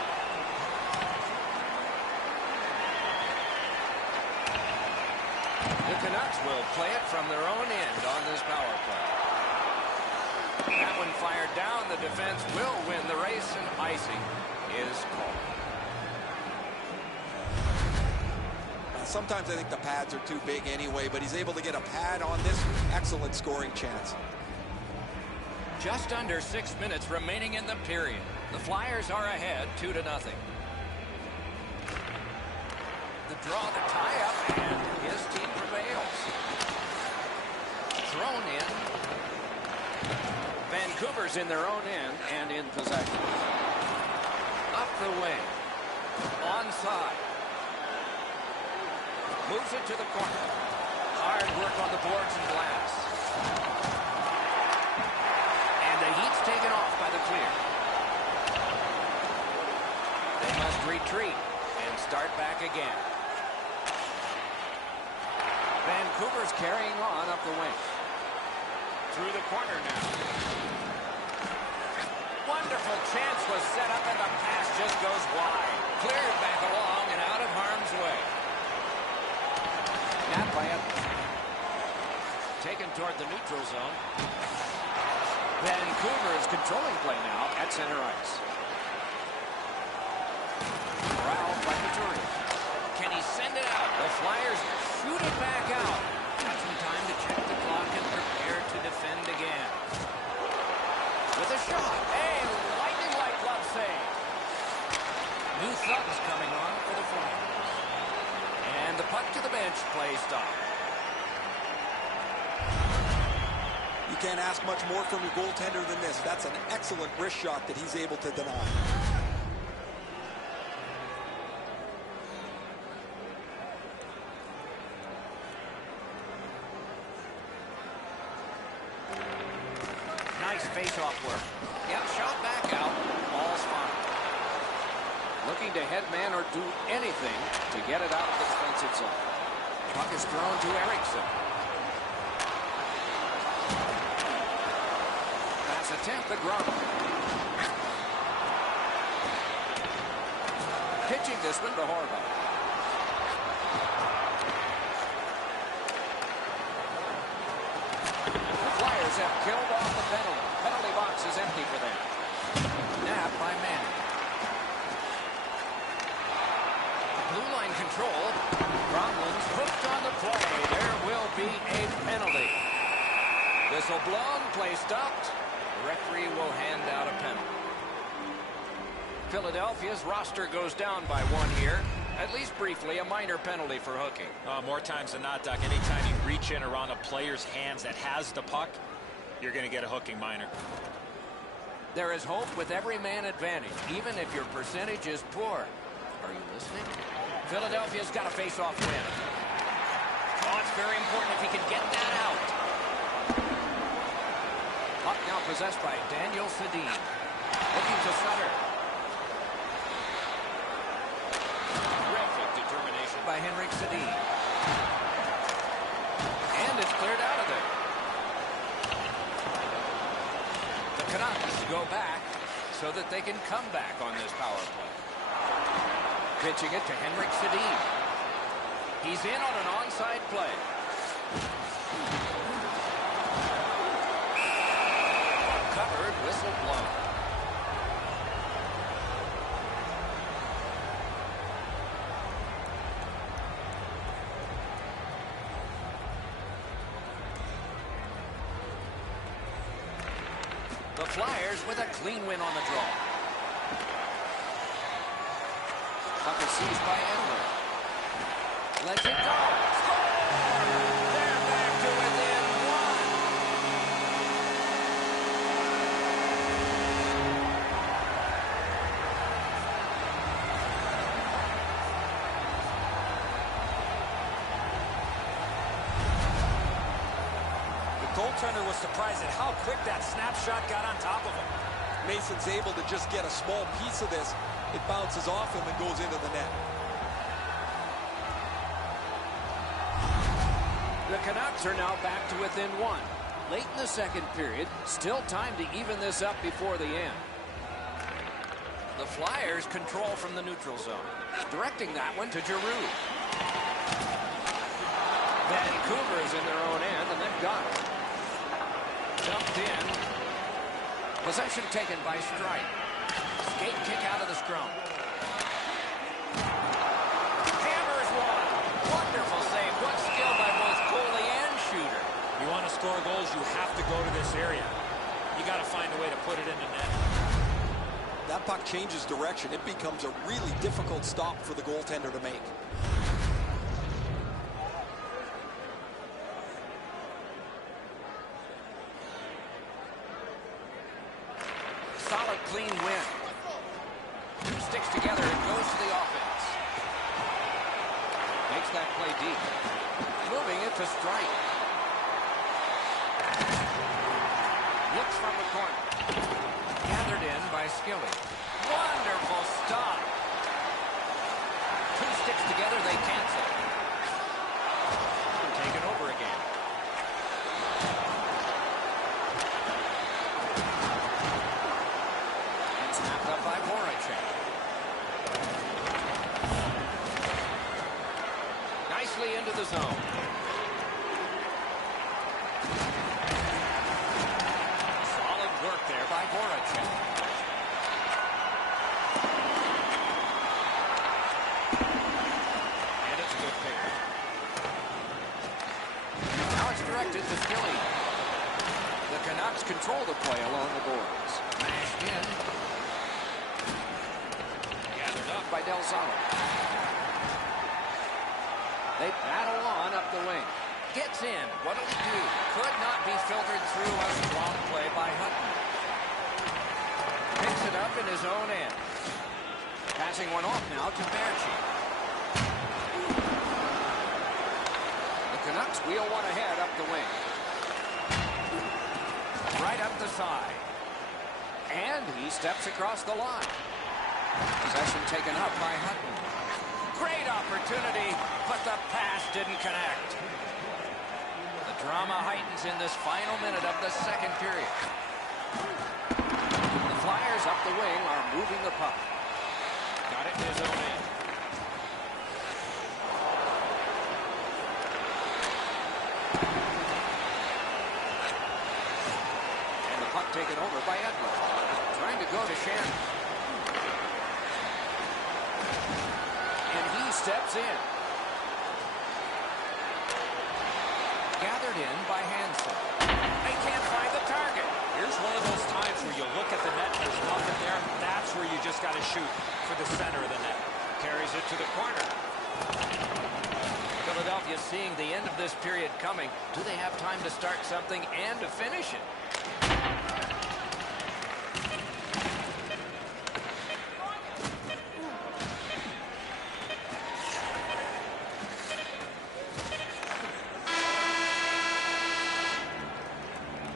The Canucks will play it from their own end on this power play. That one fired down. The defense will win the race, and icing is called. Sometimes I think the pads are too big anyway, but he's able to get a pad on this. Excellent scoring chance. Just under 6 minutes remaining in the period. The Flyers are ahead 2-0. The draw, the tie-up, and his team prevails. Thrown in. Vancouver's in their own end and in possession. Up the wing. Onside. moves it to the corner. Hard work on the boards and glass. And the Heat's taken off by the clear. They must retreat and start back again. Vancouver's carrying on up the wing. Through the corner now. Wonderful chance was set up and the pass just goes wide. Cleared back along and out of harm's way. Not by Edmonds. Taken toward the neutral zone. Vancouver is controlling play now at center ice. Corralled by Couturier. Can he send it out? The Flyers shoot it back out. Got some time to check the clock and prepare to defend again. With a shot. Hey, lightning-like glove save. New thugs coming on for the Flyers. And the puck to the bench. Play stop. You can't ask much more from your goaltender than this. That's an excellent wrist shot that he's able to deny. Nice face-off work. Yeah, shot back out. Ball's fine. Looking to head man or do anything to get it out of the defensive zone. Puck is thrown to Eriksson. Pass attempt to Grommer. Pitching this one to Horvat. The Flyers have killed off the penalty. Penalty box is empty for them. Nap by Manning. Blue line control. Bromlin's hooked on the play. There will be a penalty. Whistle blown, play stopped. The referee will hand out a penalty. Philadelphia's roster goes down by one here. At least briefly, a minor penalty for hooking. More times than not, Doc, anytime you reach in around a player's hands that has the puck, you're going to get a hooking minor. There is hope with every man advantage, even if your percentage is poor. Are you listening? Philadelphia's got a face-off win. Oh, it's very important if he can get that out. Puck now possessed by Daniel Sedin. Looking to Sutter. Terrific determination by Henrik Sedin. And it's cleared out of there. The Canucks go back so that they can come back on this power play. Pitching it to Henrik Sedin. He's in on an onside play. Covered, whistle blown. The Flyers with a clean win on the draw. Puck is seized by Edler. Lets it go. Score! They're back to within one. The goaltender was surprised at how quick that snapshot got on top of him. Mason's able to just get a small piece of this. It bounces off him and goes into the net. The Canucks are now back to within one. Late in the second period, still time to even this up before the end. The Flyers control from the neutral zone. Directing that one to Giroux. Vancouver is in their own end, and they've got it. Dumped in. Possession taken by Strike. Skate kick out of the scrum. Hammers one. Wonderful save. What skill by both goalie and shooter. You want to score goals, you have to go to this area. You got to find a way to put it in the net. That puck changes direction. It becomes a really difficult stop for the goaltender to make. Solid, clean win. Two sticks together and goes to the offense. wants that play deep. Moving it to strike. Looks from the corner. Gathered in by Skilly. Wonderful stop. Two sticks together, they cancel. Taken over again. And snapped up by Voracek. Nicely into the zone. Solid work there by Voracek. And it's a good pick. Now it's directed to Skilly. The Canucks control the play along the boards. Mashed in. Gathered up by Del Zotto. They battle on up the wing. Gets in. What'll he do? Could not be filtered through. A strong play by Hutton. Picks it up in his own end. Passing one off now to Baertschi. The Canucks wheel one ahead up the wing. Right up the side. And he steps across the line. Possession taken up by Hutton. Great opportunity, but the pass didn't connect. The drama heightens in this final minute of the second period. The Flyers up the wing are moving the puck. Got it in his own end. And the puck taken over by Edler. Trying to go to Shannon. And he steps in. Gathered in by Hansen. They can't find the target. Here's one of those times where you look at the net and there's nothing there. That's where you just got to shoot for the center of the net. Carries it to the corner. Philadelphia seeing the end of this period coming. Do they have time to start something and to finish it?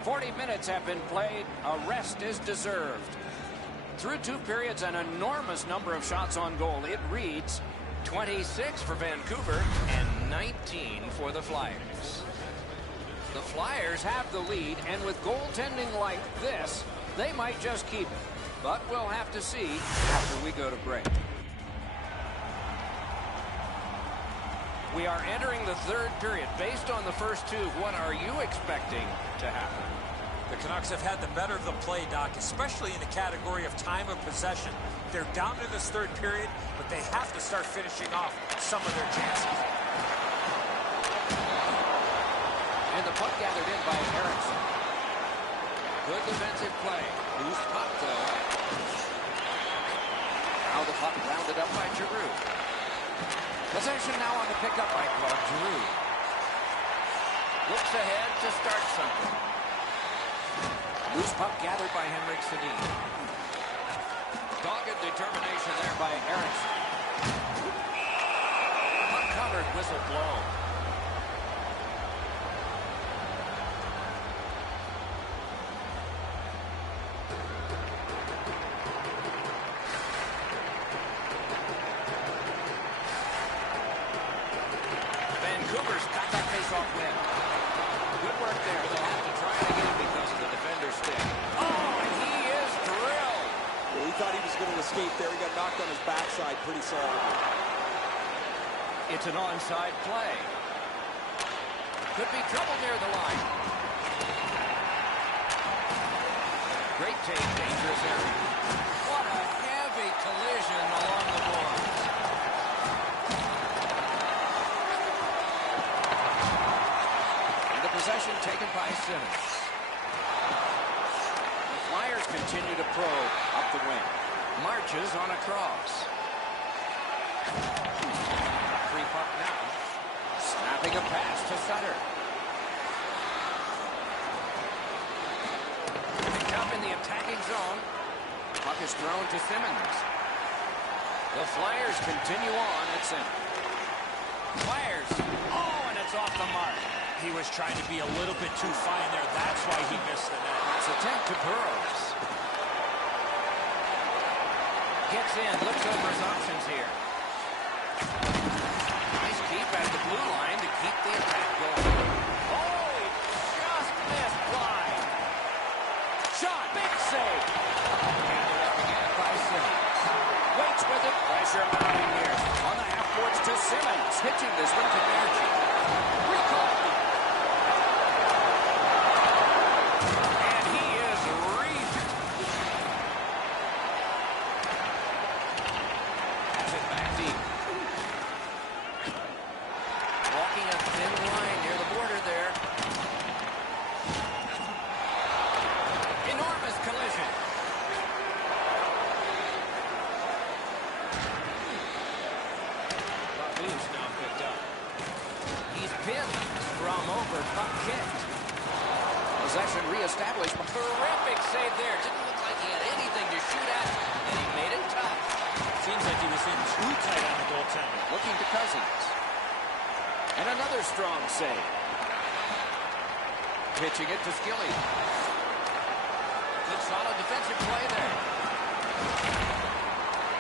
40 minutes have been played. A rest is deserved. Through two periods, an enormous number of shots on goal. It reads 26 for Vancouver and 19 for the Flyers. The Flyers have the lead, and with goaltending like this, they might just keep it. But we'll have to see after we go to break. We are entering the third period. Based on the first two, what are you expecting to happen? The Canucks have had the better of the play, Doc, especially in the category of time of possession. They're down in this third period, but they have to start finishing off some of their chances. And the puck gathered in by Eriksson. Good defensive play. Loose puck, though. Now the puck rounded up by Giroux. Possession now on the pickup by Claude Giroux. Looks ahead to start something. Loose puck gathered by Henrik Sedin. Dogged determination there by Eriksson. Puck covered, whistle blown. Vancouver's got that face-off win. Good work there. They'll have to try it again because of the defender's stick. Oh, and he is drilled. Well, he thought he was going to escape there. He got knocked on his backside pretty solidly. It's an onside play. Could be trouble near the line. Great take, dangerous area. What a heavy collision along the boards. Possession taken by Simmons. The Flyers continue to probe up the wing. Marches on a cross. Free puck now. Snapping a pass to Sutter. Picked up in the attacking zone. Puck is thrown to Simmons. The Flyers continue on at center. Fires. Oh, and it's off the mark. He was trying to be a little bit too fine there. That's why he missed the net. It's attempt to Burrows. Gets in, looks over his options here. Nice keep at the blue line to keep the attack going. Oh, he just missed wide. Shot. Big save. Handed up again by Simmons. Waits with it. Pressure mounting here. On the half boards to Simmons. Pitching this one to Bergie. Recall. And he is reached. Has it back deep. Walking a thin line near the border there. Enormous collision. Loose now picked up. He's pinned. From over. Puck kicked. Possession reestablished. Terrific save there. Didn't look like he had anything to shoot at. And he made it tough. Seems like he was in too tight on the goaltender. Looking to Cousins. And another strong save. Pitching it to Skilly. Good solid defensive play there.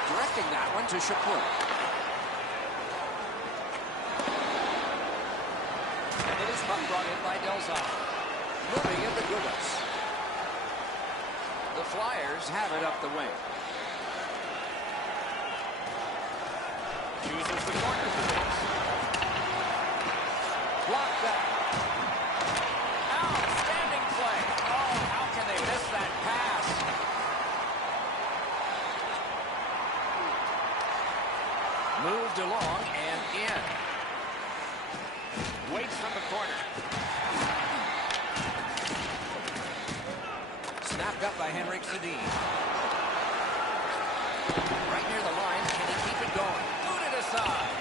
Directing that one to Shapur. And the loose puck brought in by Delzal. Moving into Gudas. The Flyers have it up the wing. Chooses the corner for this. Block that. Outstanding play. Oh, how can they miss that pass? Moved along and in. Waits from the corner. Snapped up by Henrik Sedin. Right near the line. Can he keep it going? Booted aside.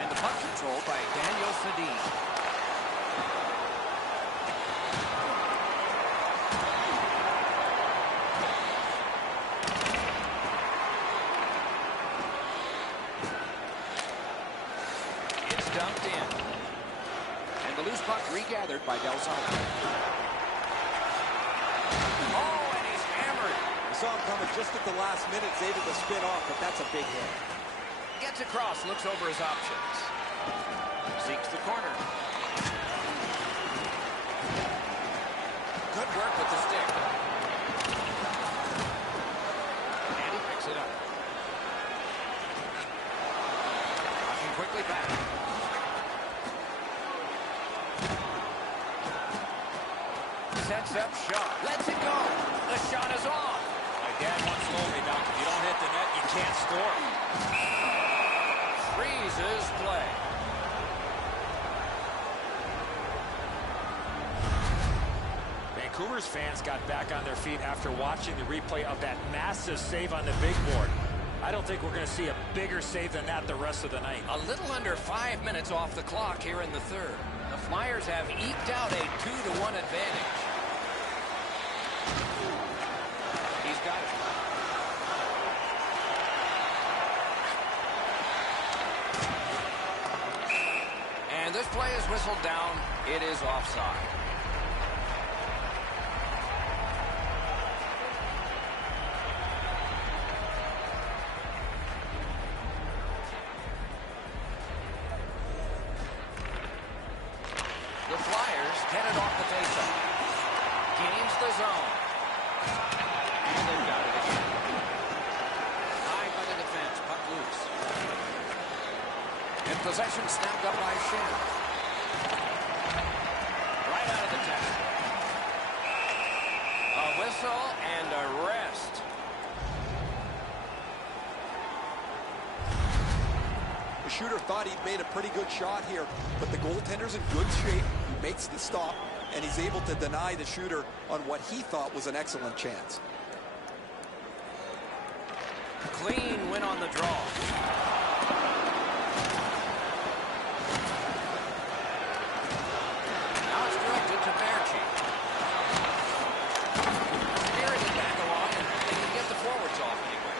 And the puck controlled by Daniel Sedin. It's dumped in. And the loose puck regathered by Del Zotto. Oh, and he's hammered. I saw him coming just at the last minute, able to spin off, but that's a big hit. Gets across, looks over his options. Seeks the corner. Good work with the stick. And he picks it up. Rushing quickly back. Sets up shot. Lets it go. The shot is off. My dad once told me, Doc, if you don't hit the net, you can't score. Freezes play. Vancouver's fans got back on their feet after watching the replay of that massive save on the big board. I don't think we're going to see a bigger save than that the rest of the night. A little under 5 minutes off the clock here in the third. The Flyers have eked out a 2-1 advantage. He's got it. And this play is whistled down. It is offside. The Flyers headed off the faceoff. Gains the zone. And they've got it again. High by the defense. Puck loose. And possession snapped up by Shen. Right out of the tackle. A whistle and a rest. The shooter thought he'd made a pretty good shot here, but the goaltender's in good shape. He makes the stop, and he's able to deny the shooter on what he thought was an excellent chance. Clean win on the draw. Now it's directed to Bergie. Spirited back along, and they can get the forwards off anyway.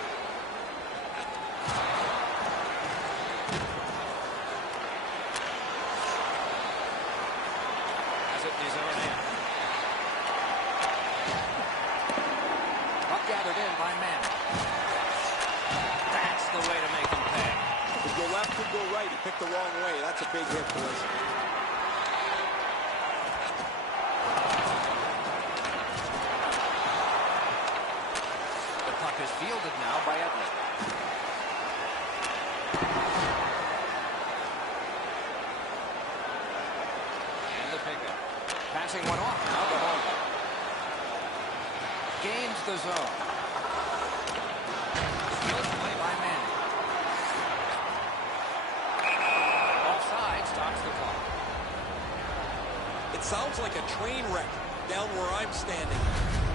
left, could go right. He picked the wrong way. That's a big hit, boys. The puck is fielded now by Edler. And the pickup. Passing one off now to Holmberg. Gains the zone. Skilled play by Manning. Offside stops the clock. It sounds like a train wreck down where I'm standing.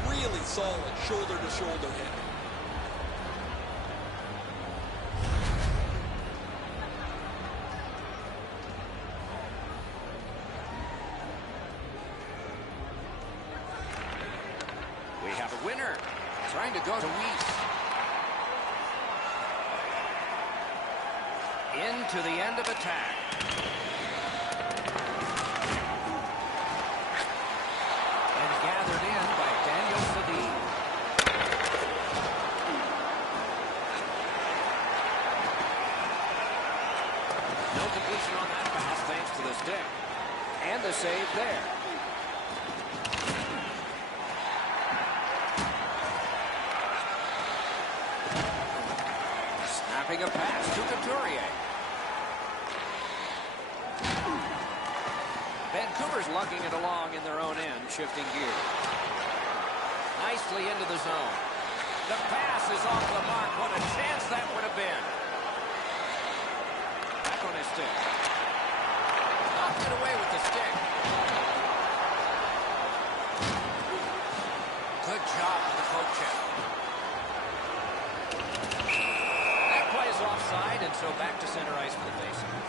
Really solid shoulder-to-shoulder hit. We have a winner. Trying to go to Weiss. Into the end of attack. And gathered in by Daniel Sedin. No completion on that pass thanks to the stick. And the save there. Snapping a pass to Couturier. Vancouver's lugging it along in their own end, shifting gears. Nicely into the zone. The pass is off the mark. What a chance that would have been. Back on his stick. Knocked it away with the stick. Good job with the poke check. That play is offside, and so back to center ice for the faceoff.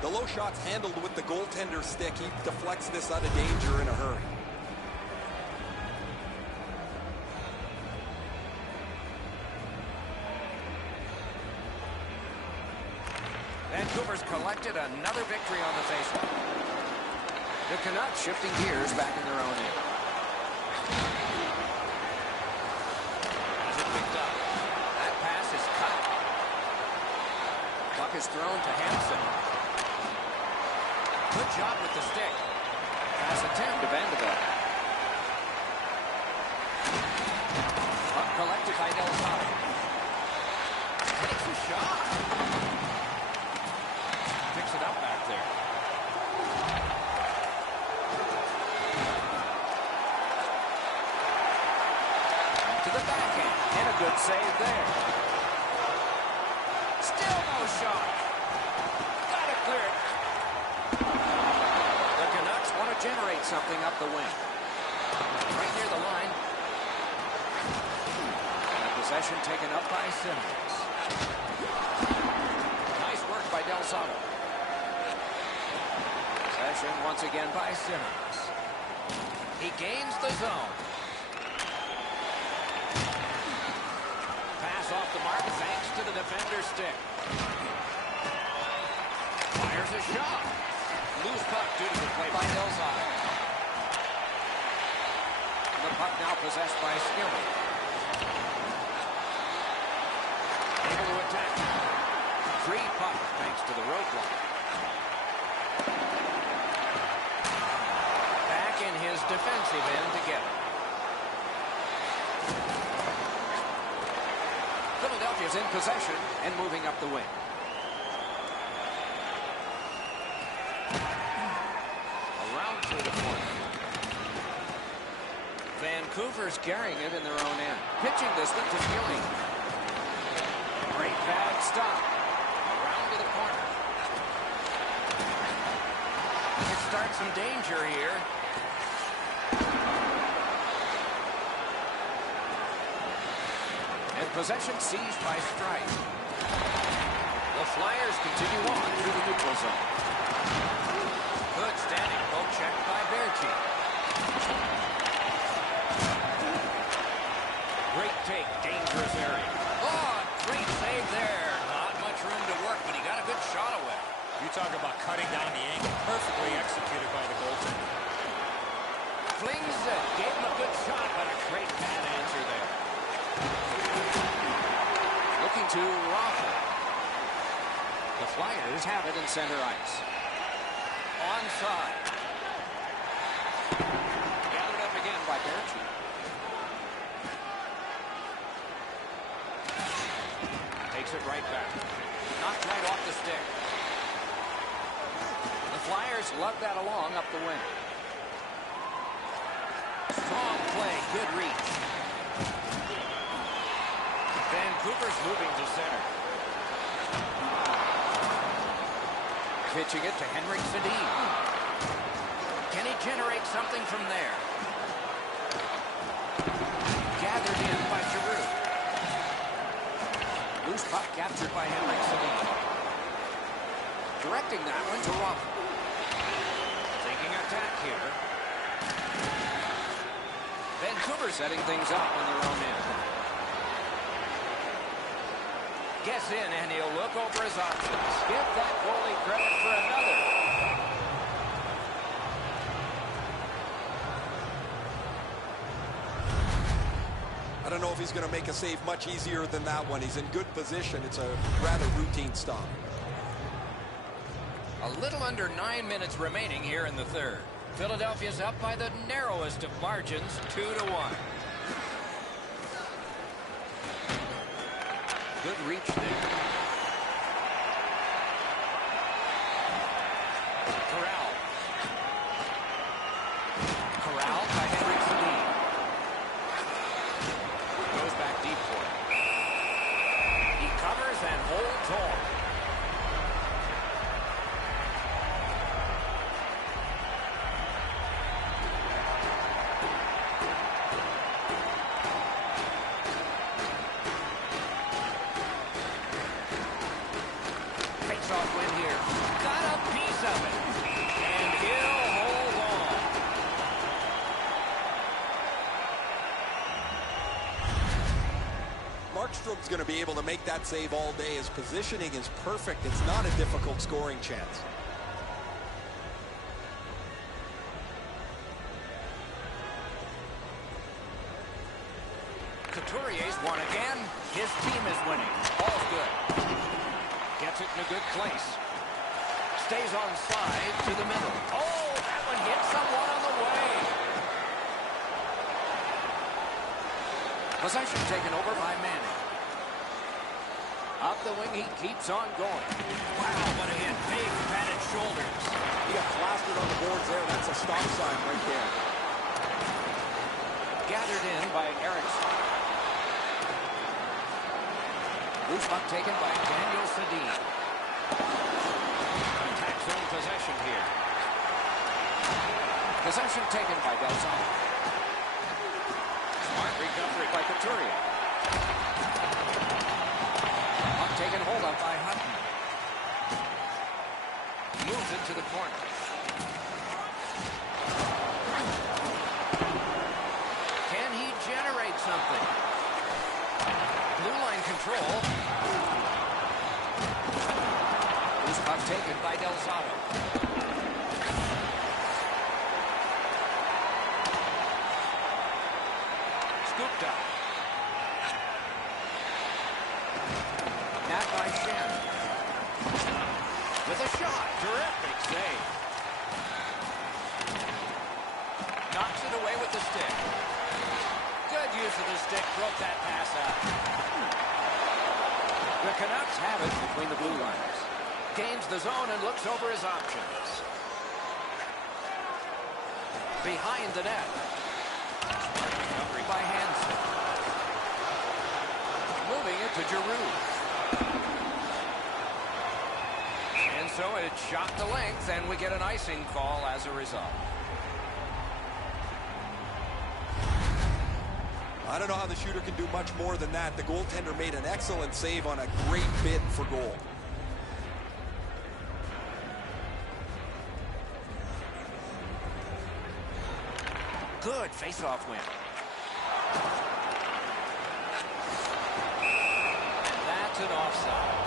The low shot's handled with the goaltender's stick. He deflects this out of danger in a hurry. Vancouver's collected another victory on the faceoff. The Canucks shifting gears back in their own end. Has it picked up. That pass is cut. Puck is thrown to Hansen. Good job with the stick. Pass attempt to Vanderbilt. Puck collected by Del Zotto. Takes a shot. Picks it up back there. To the backhand. And a good save there. Still no shot. Got it cleared. The Canucks want to generate something up the wing. Right near the line. And the possession taken up by Simmons. Nice work by Del Zotto. Possession once again by Simmons. He gains the zone. Pass off the mark thanks to the defender's stick. Fires a shot. Loose puck due to the play by Del Zotto. The puck now possessed by Skilling. Able to attack. Free puck thanks to the roadblock. Back in his defensive end together. Philadelphia's in possession and moving up the wing. Around to the corner. Vancouver's carrying it in their own end. Pitching this one to Skilling. Great bad stop. Around to the corner. It starts some danger here. And possession seized by Strike. The Flyers continue on through the neutral zone. Good standing poke check by Berkey. Great take, dangerous area. Oh, great save there. Not much room to work, but he got a good shot away. You talk about cutting down the angle. Perfectly executed by the goaltender. Flings it. Gave him a good shot, but a great bad answer there. to Raffl. The Flyers have it in center ice. Onside. Gathered up again by Baertschi. Takes it right back. Knocked right off the stick. The Flyers lug that along up the wing. Strong play, good reach. Vancouver's moving to center. Pitching it to Henrik Sedin. Can he generate something from there? Gathered in by Giroux. Loose puck captured by Henrik Sedin. Directing that one to Raffl. Taking attack here. Vancouver setting things up on their own end. Gets in and he'll look over his options. Give that goalie credit for another. I don't know if he's going to make a save much easier than that one. He's in good position. It's a rather routine stop. A little under 9 minutes remaining here in the third. Philadelphia's up by the narrowest of margins, 2-1. Good reach there. Corralled by Henrik Sedin. Goes back deep for it. He covers and holds on. Face-off win here. Got a piece of it. And he'll hold on. Markstrom's going to be able to make that save all day. His positioning is perfect. It's not a difficult scoring chance. Couturier's won again. His team is winning. All's good. Gets it in a good place. Stays on side to the middle. Oh, that one hit someone on the way. Possession taken over by Manning. Up the wing, he keeps on going. Wow, what a hit. Big padded shoulders. He got plastered on the boards there. That's a stop sign right there. Gathered in by Eriksson. Loose puck taken by Daniel Sedin. Attack zone possession here. Possession taken by Del Zotto. Smart recovery by Couturier. Puck taken hold of by Hutton. Moves it to the corner. Can he generate something? Blue line control. Loose puck taken by Del Zotto. Scooped up. Nat by Shannon. With a shot. Terrific save. Knocks it away with the stick. Good use of the stick. Broke that pass out. The Canucks have it between the blue lines. Gains the zone and looks over his options. Behind the net. Recovery by Hansen. Moving it to Giroux. And so it shot the length, and we get an icing call as a result. I don't know how the shooter can do much more than that. The goaltender made an excellent save on a great bid for goal. Good face-off win. And that's an offside.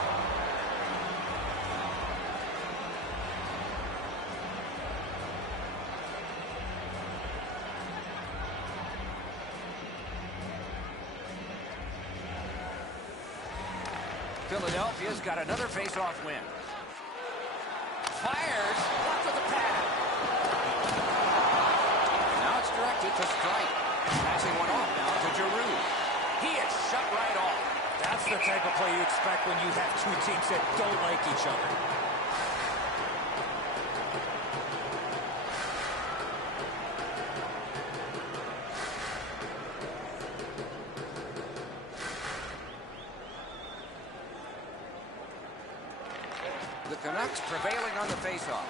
Philadelphia's got another face-off win. Fires. Blocked with the pad. Now it's directed to strike. Passing one off now to Giroux. He is shut right off. That's the type of play you expect when you have two teams that don't like each other. The Canucks prevailing on the faceoff.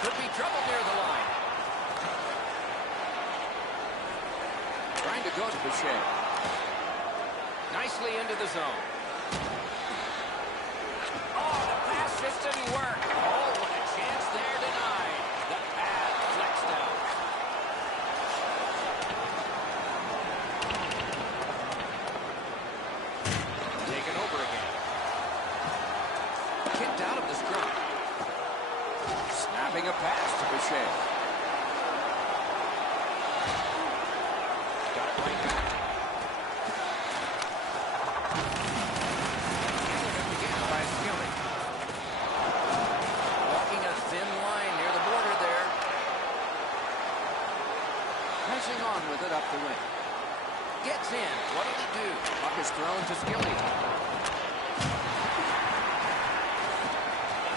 Could be trouble near the line. Trying to go to Boucher. Nicely into the zone. Oh, the pass just didn't work. Oh, what a chance there denied. The pad flexed out. Taken over again. Kicked out of the scrum. Snapping a pass to Boucher. Got it right back. Handled it again by Skilling. Walking a thin line near the border there. Pressing on with it up the wing. Gets in. What'll he do? Puck is thrown to Skilling.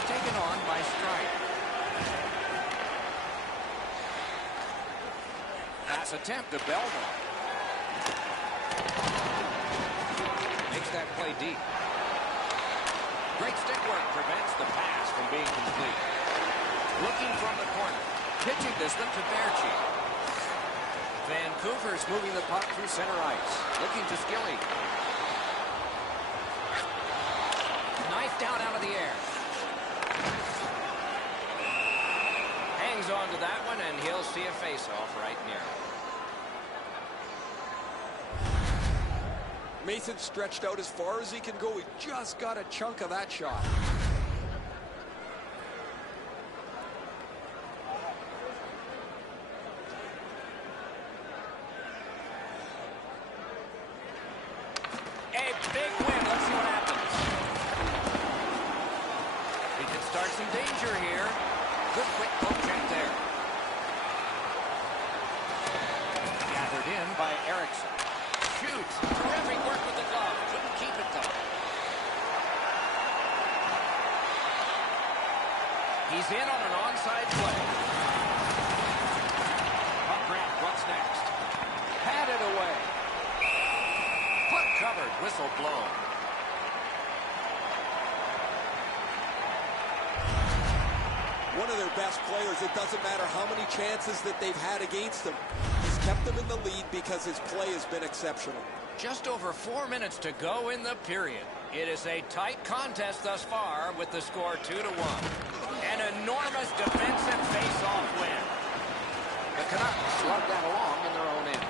Taken on by Strike. Pass attempt to Belmont. Makes that play deep. Great stick work prevents the pass from being complete. Looking from the corner. Pitching this one to Baertschi. Vancouver's moving the puck through center ice. Looking to Skilling. Knife down out of the air. Hangs on to that one, and he'll see a face-off right near him. Mason stretched out as far as he can go. He just got a chunk of that shot. A big win. Let's see what happens. He can start some danger here. Good quick poke check there. Gathered in by Erickson. Shoots. Terrific work with the glove. Couldn't keep it, though. He's in on an onside play. Puck grab. What's next? Padded away. Puck covered. Whistle blown. One of their best players. It doesn't matter how many chances that they've had against him. He's kept them in the lead because his play has been exceptional. Just over 4 minutes to go in the period. It is a tight contest thus far with the score 2-1. An enormous defensive face-off win. The Canucks slug that along in their own end.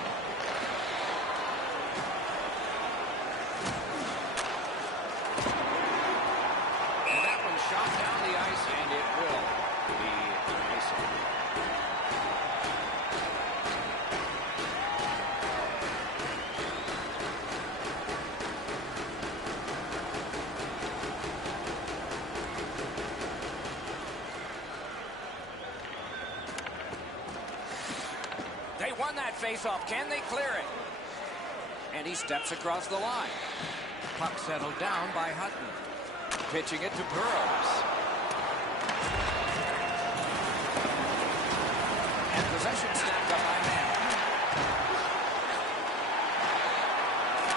And that one shot down the ice, and it will be an icing. They won that face-off. Can they clear it? And he steps across the line. Puck settled down by Hutton. Pitching it to Burrows. And possession snapped up by Mann.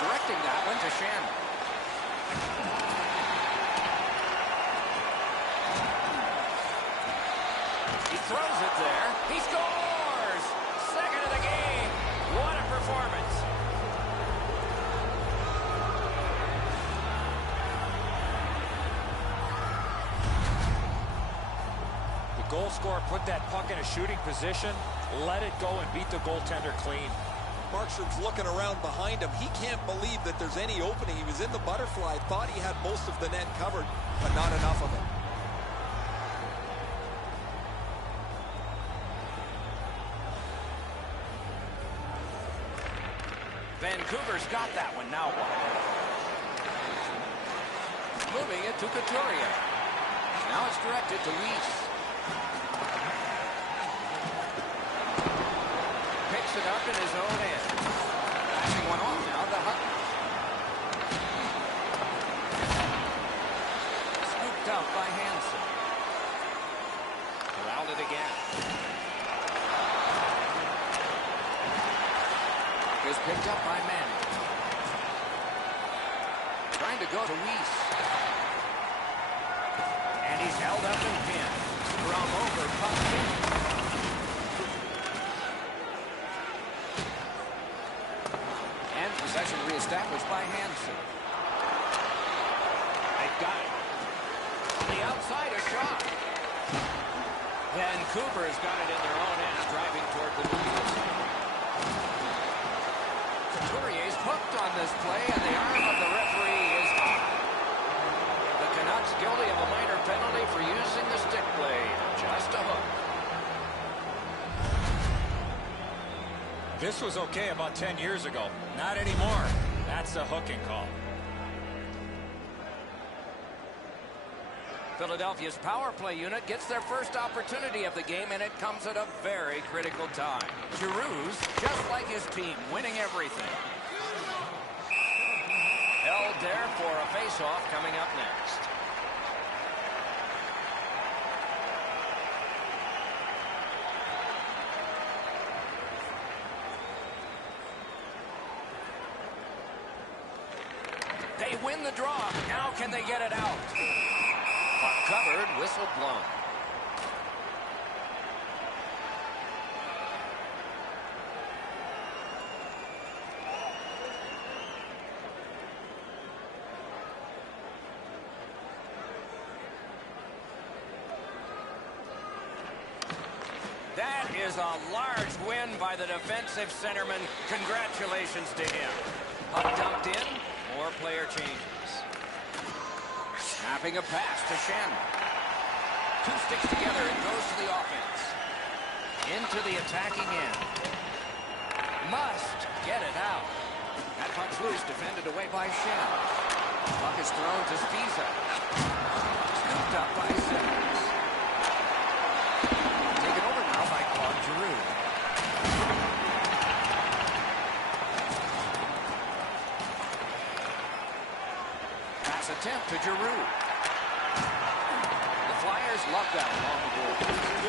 Directing that one to Shannon. He throws it there. He scores! Second of the game. What a performance. The goal scorer put that puck in a shooting position, let it go, and beat the goaltender clean. Markstrom's looking around behind him. He can't believe that there's any opening. He was in the butterfly, thought he had most of the net covered, but not enough of it. Vancouver's got that one. Now what? moving it to Couturier. Now it's directed to Weiss. Picks it up in his own end. Passing one off now to Hutton. Scooped up by Hansen. Around it again. Is picked up by Manning. Trying to go to Weiss. And he's held up and pinned. From over puck. And possession reestablished by Hansen. They've got it. On the outside, a shot. Vancouver's got it in their own end, driving toward the neutral zone. Couturier's hooked on this play, and the arm of the referee is up. The Canucks guilty of a minor penalty for using the stick blade. Just a hook. This was okay about 10 years ago. Not anymore. That's a hooking call. Philadelphia's power play unit gets their first opportunity of the game, and it comes at a very critical time. Giroux's just like his team, winning everything. Held there for a face-off coming up next. They win the draw. Now can they get it out? Puck covered, whistle blown. That is a large win by the defensive centerman. Congratulations to him. Puck dumped in. More player changes. Snapping a pass to Shannon. Two sticks together and goes to the offense. Into the attacking end. Must get it out. That puck's loose, defended away by Shannon. Puck is thrown to Spiza. Scooped up by Simmons. Taken over now by Claude Giroux. Attempt to Giroux. The Flyers love that along the board.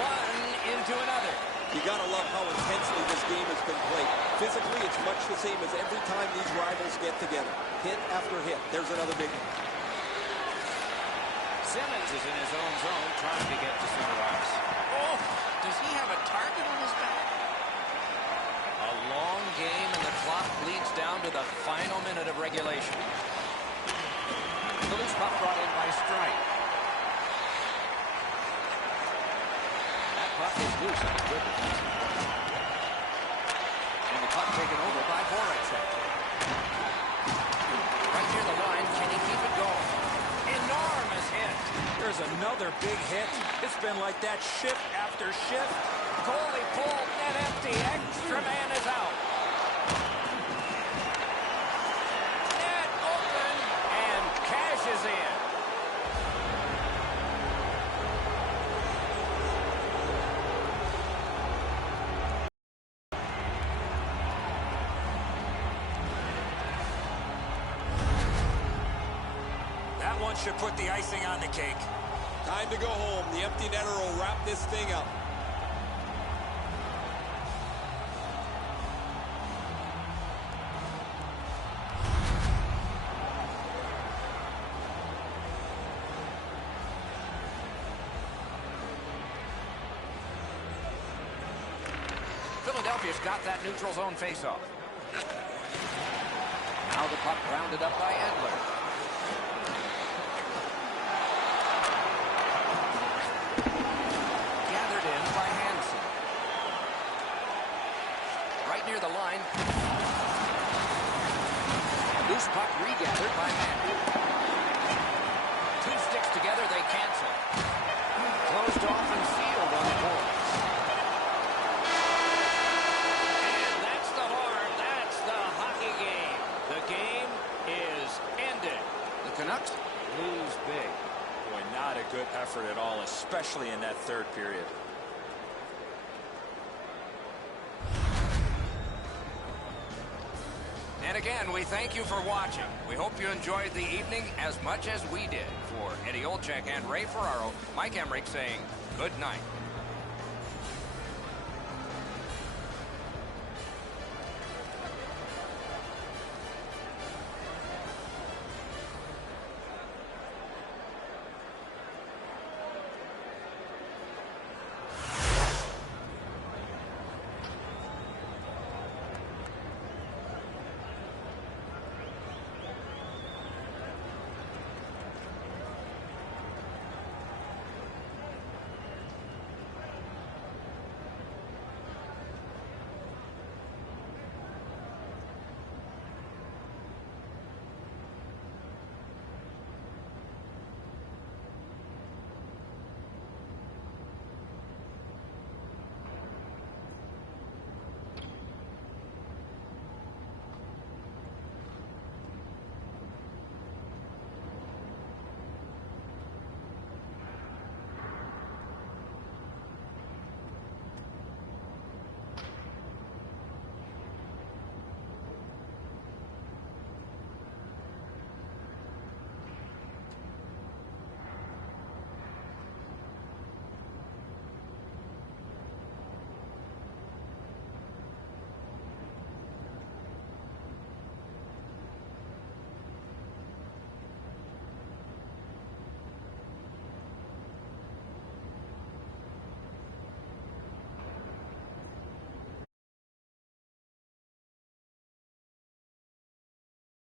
One into another. You gotta love how intensely this game has been played. Physically, it's much the same as every time these rivals get together. Hit after hit. There's another big one. Simmons is in his own zone trying to get to center ice. Oh, does he have a target on his back? A long game, and the clock bleeds down to the final minute of regulation. The loose puck brought in by Strike. That puck is loose on the good defensive play. And the puck taken over by Voracek. Right near the line, can he keep it going? Enormous hit. There's another big hit. It's been like that shift after shift. Goalie pulled, net empty. Extra man is out. Is in. That one should put the icing on the cake. Time to go home. The empty netter will wrap this thing up. Philadelphia's got that neutral zone faceoff. Now the puck rounded up by Edler. Gathered in by Hansen. Right near the line. Loose puck regathered by Manning. Two sticks together, they cancel. Closed off and sealed on the boards. The game is ended. The Canucks lose big. Boy, not a good effort at all, especially in that third period. And again, we thank you for watching. We hope you enjoyed the evening as much as we did. For Eddie Olczyk and Ray Ferraro, Mike Emrick saying good night.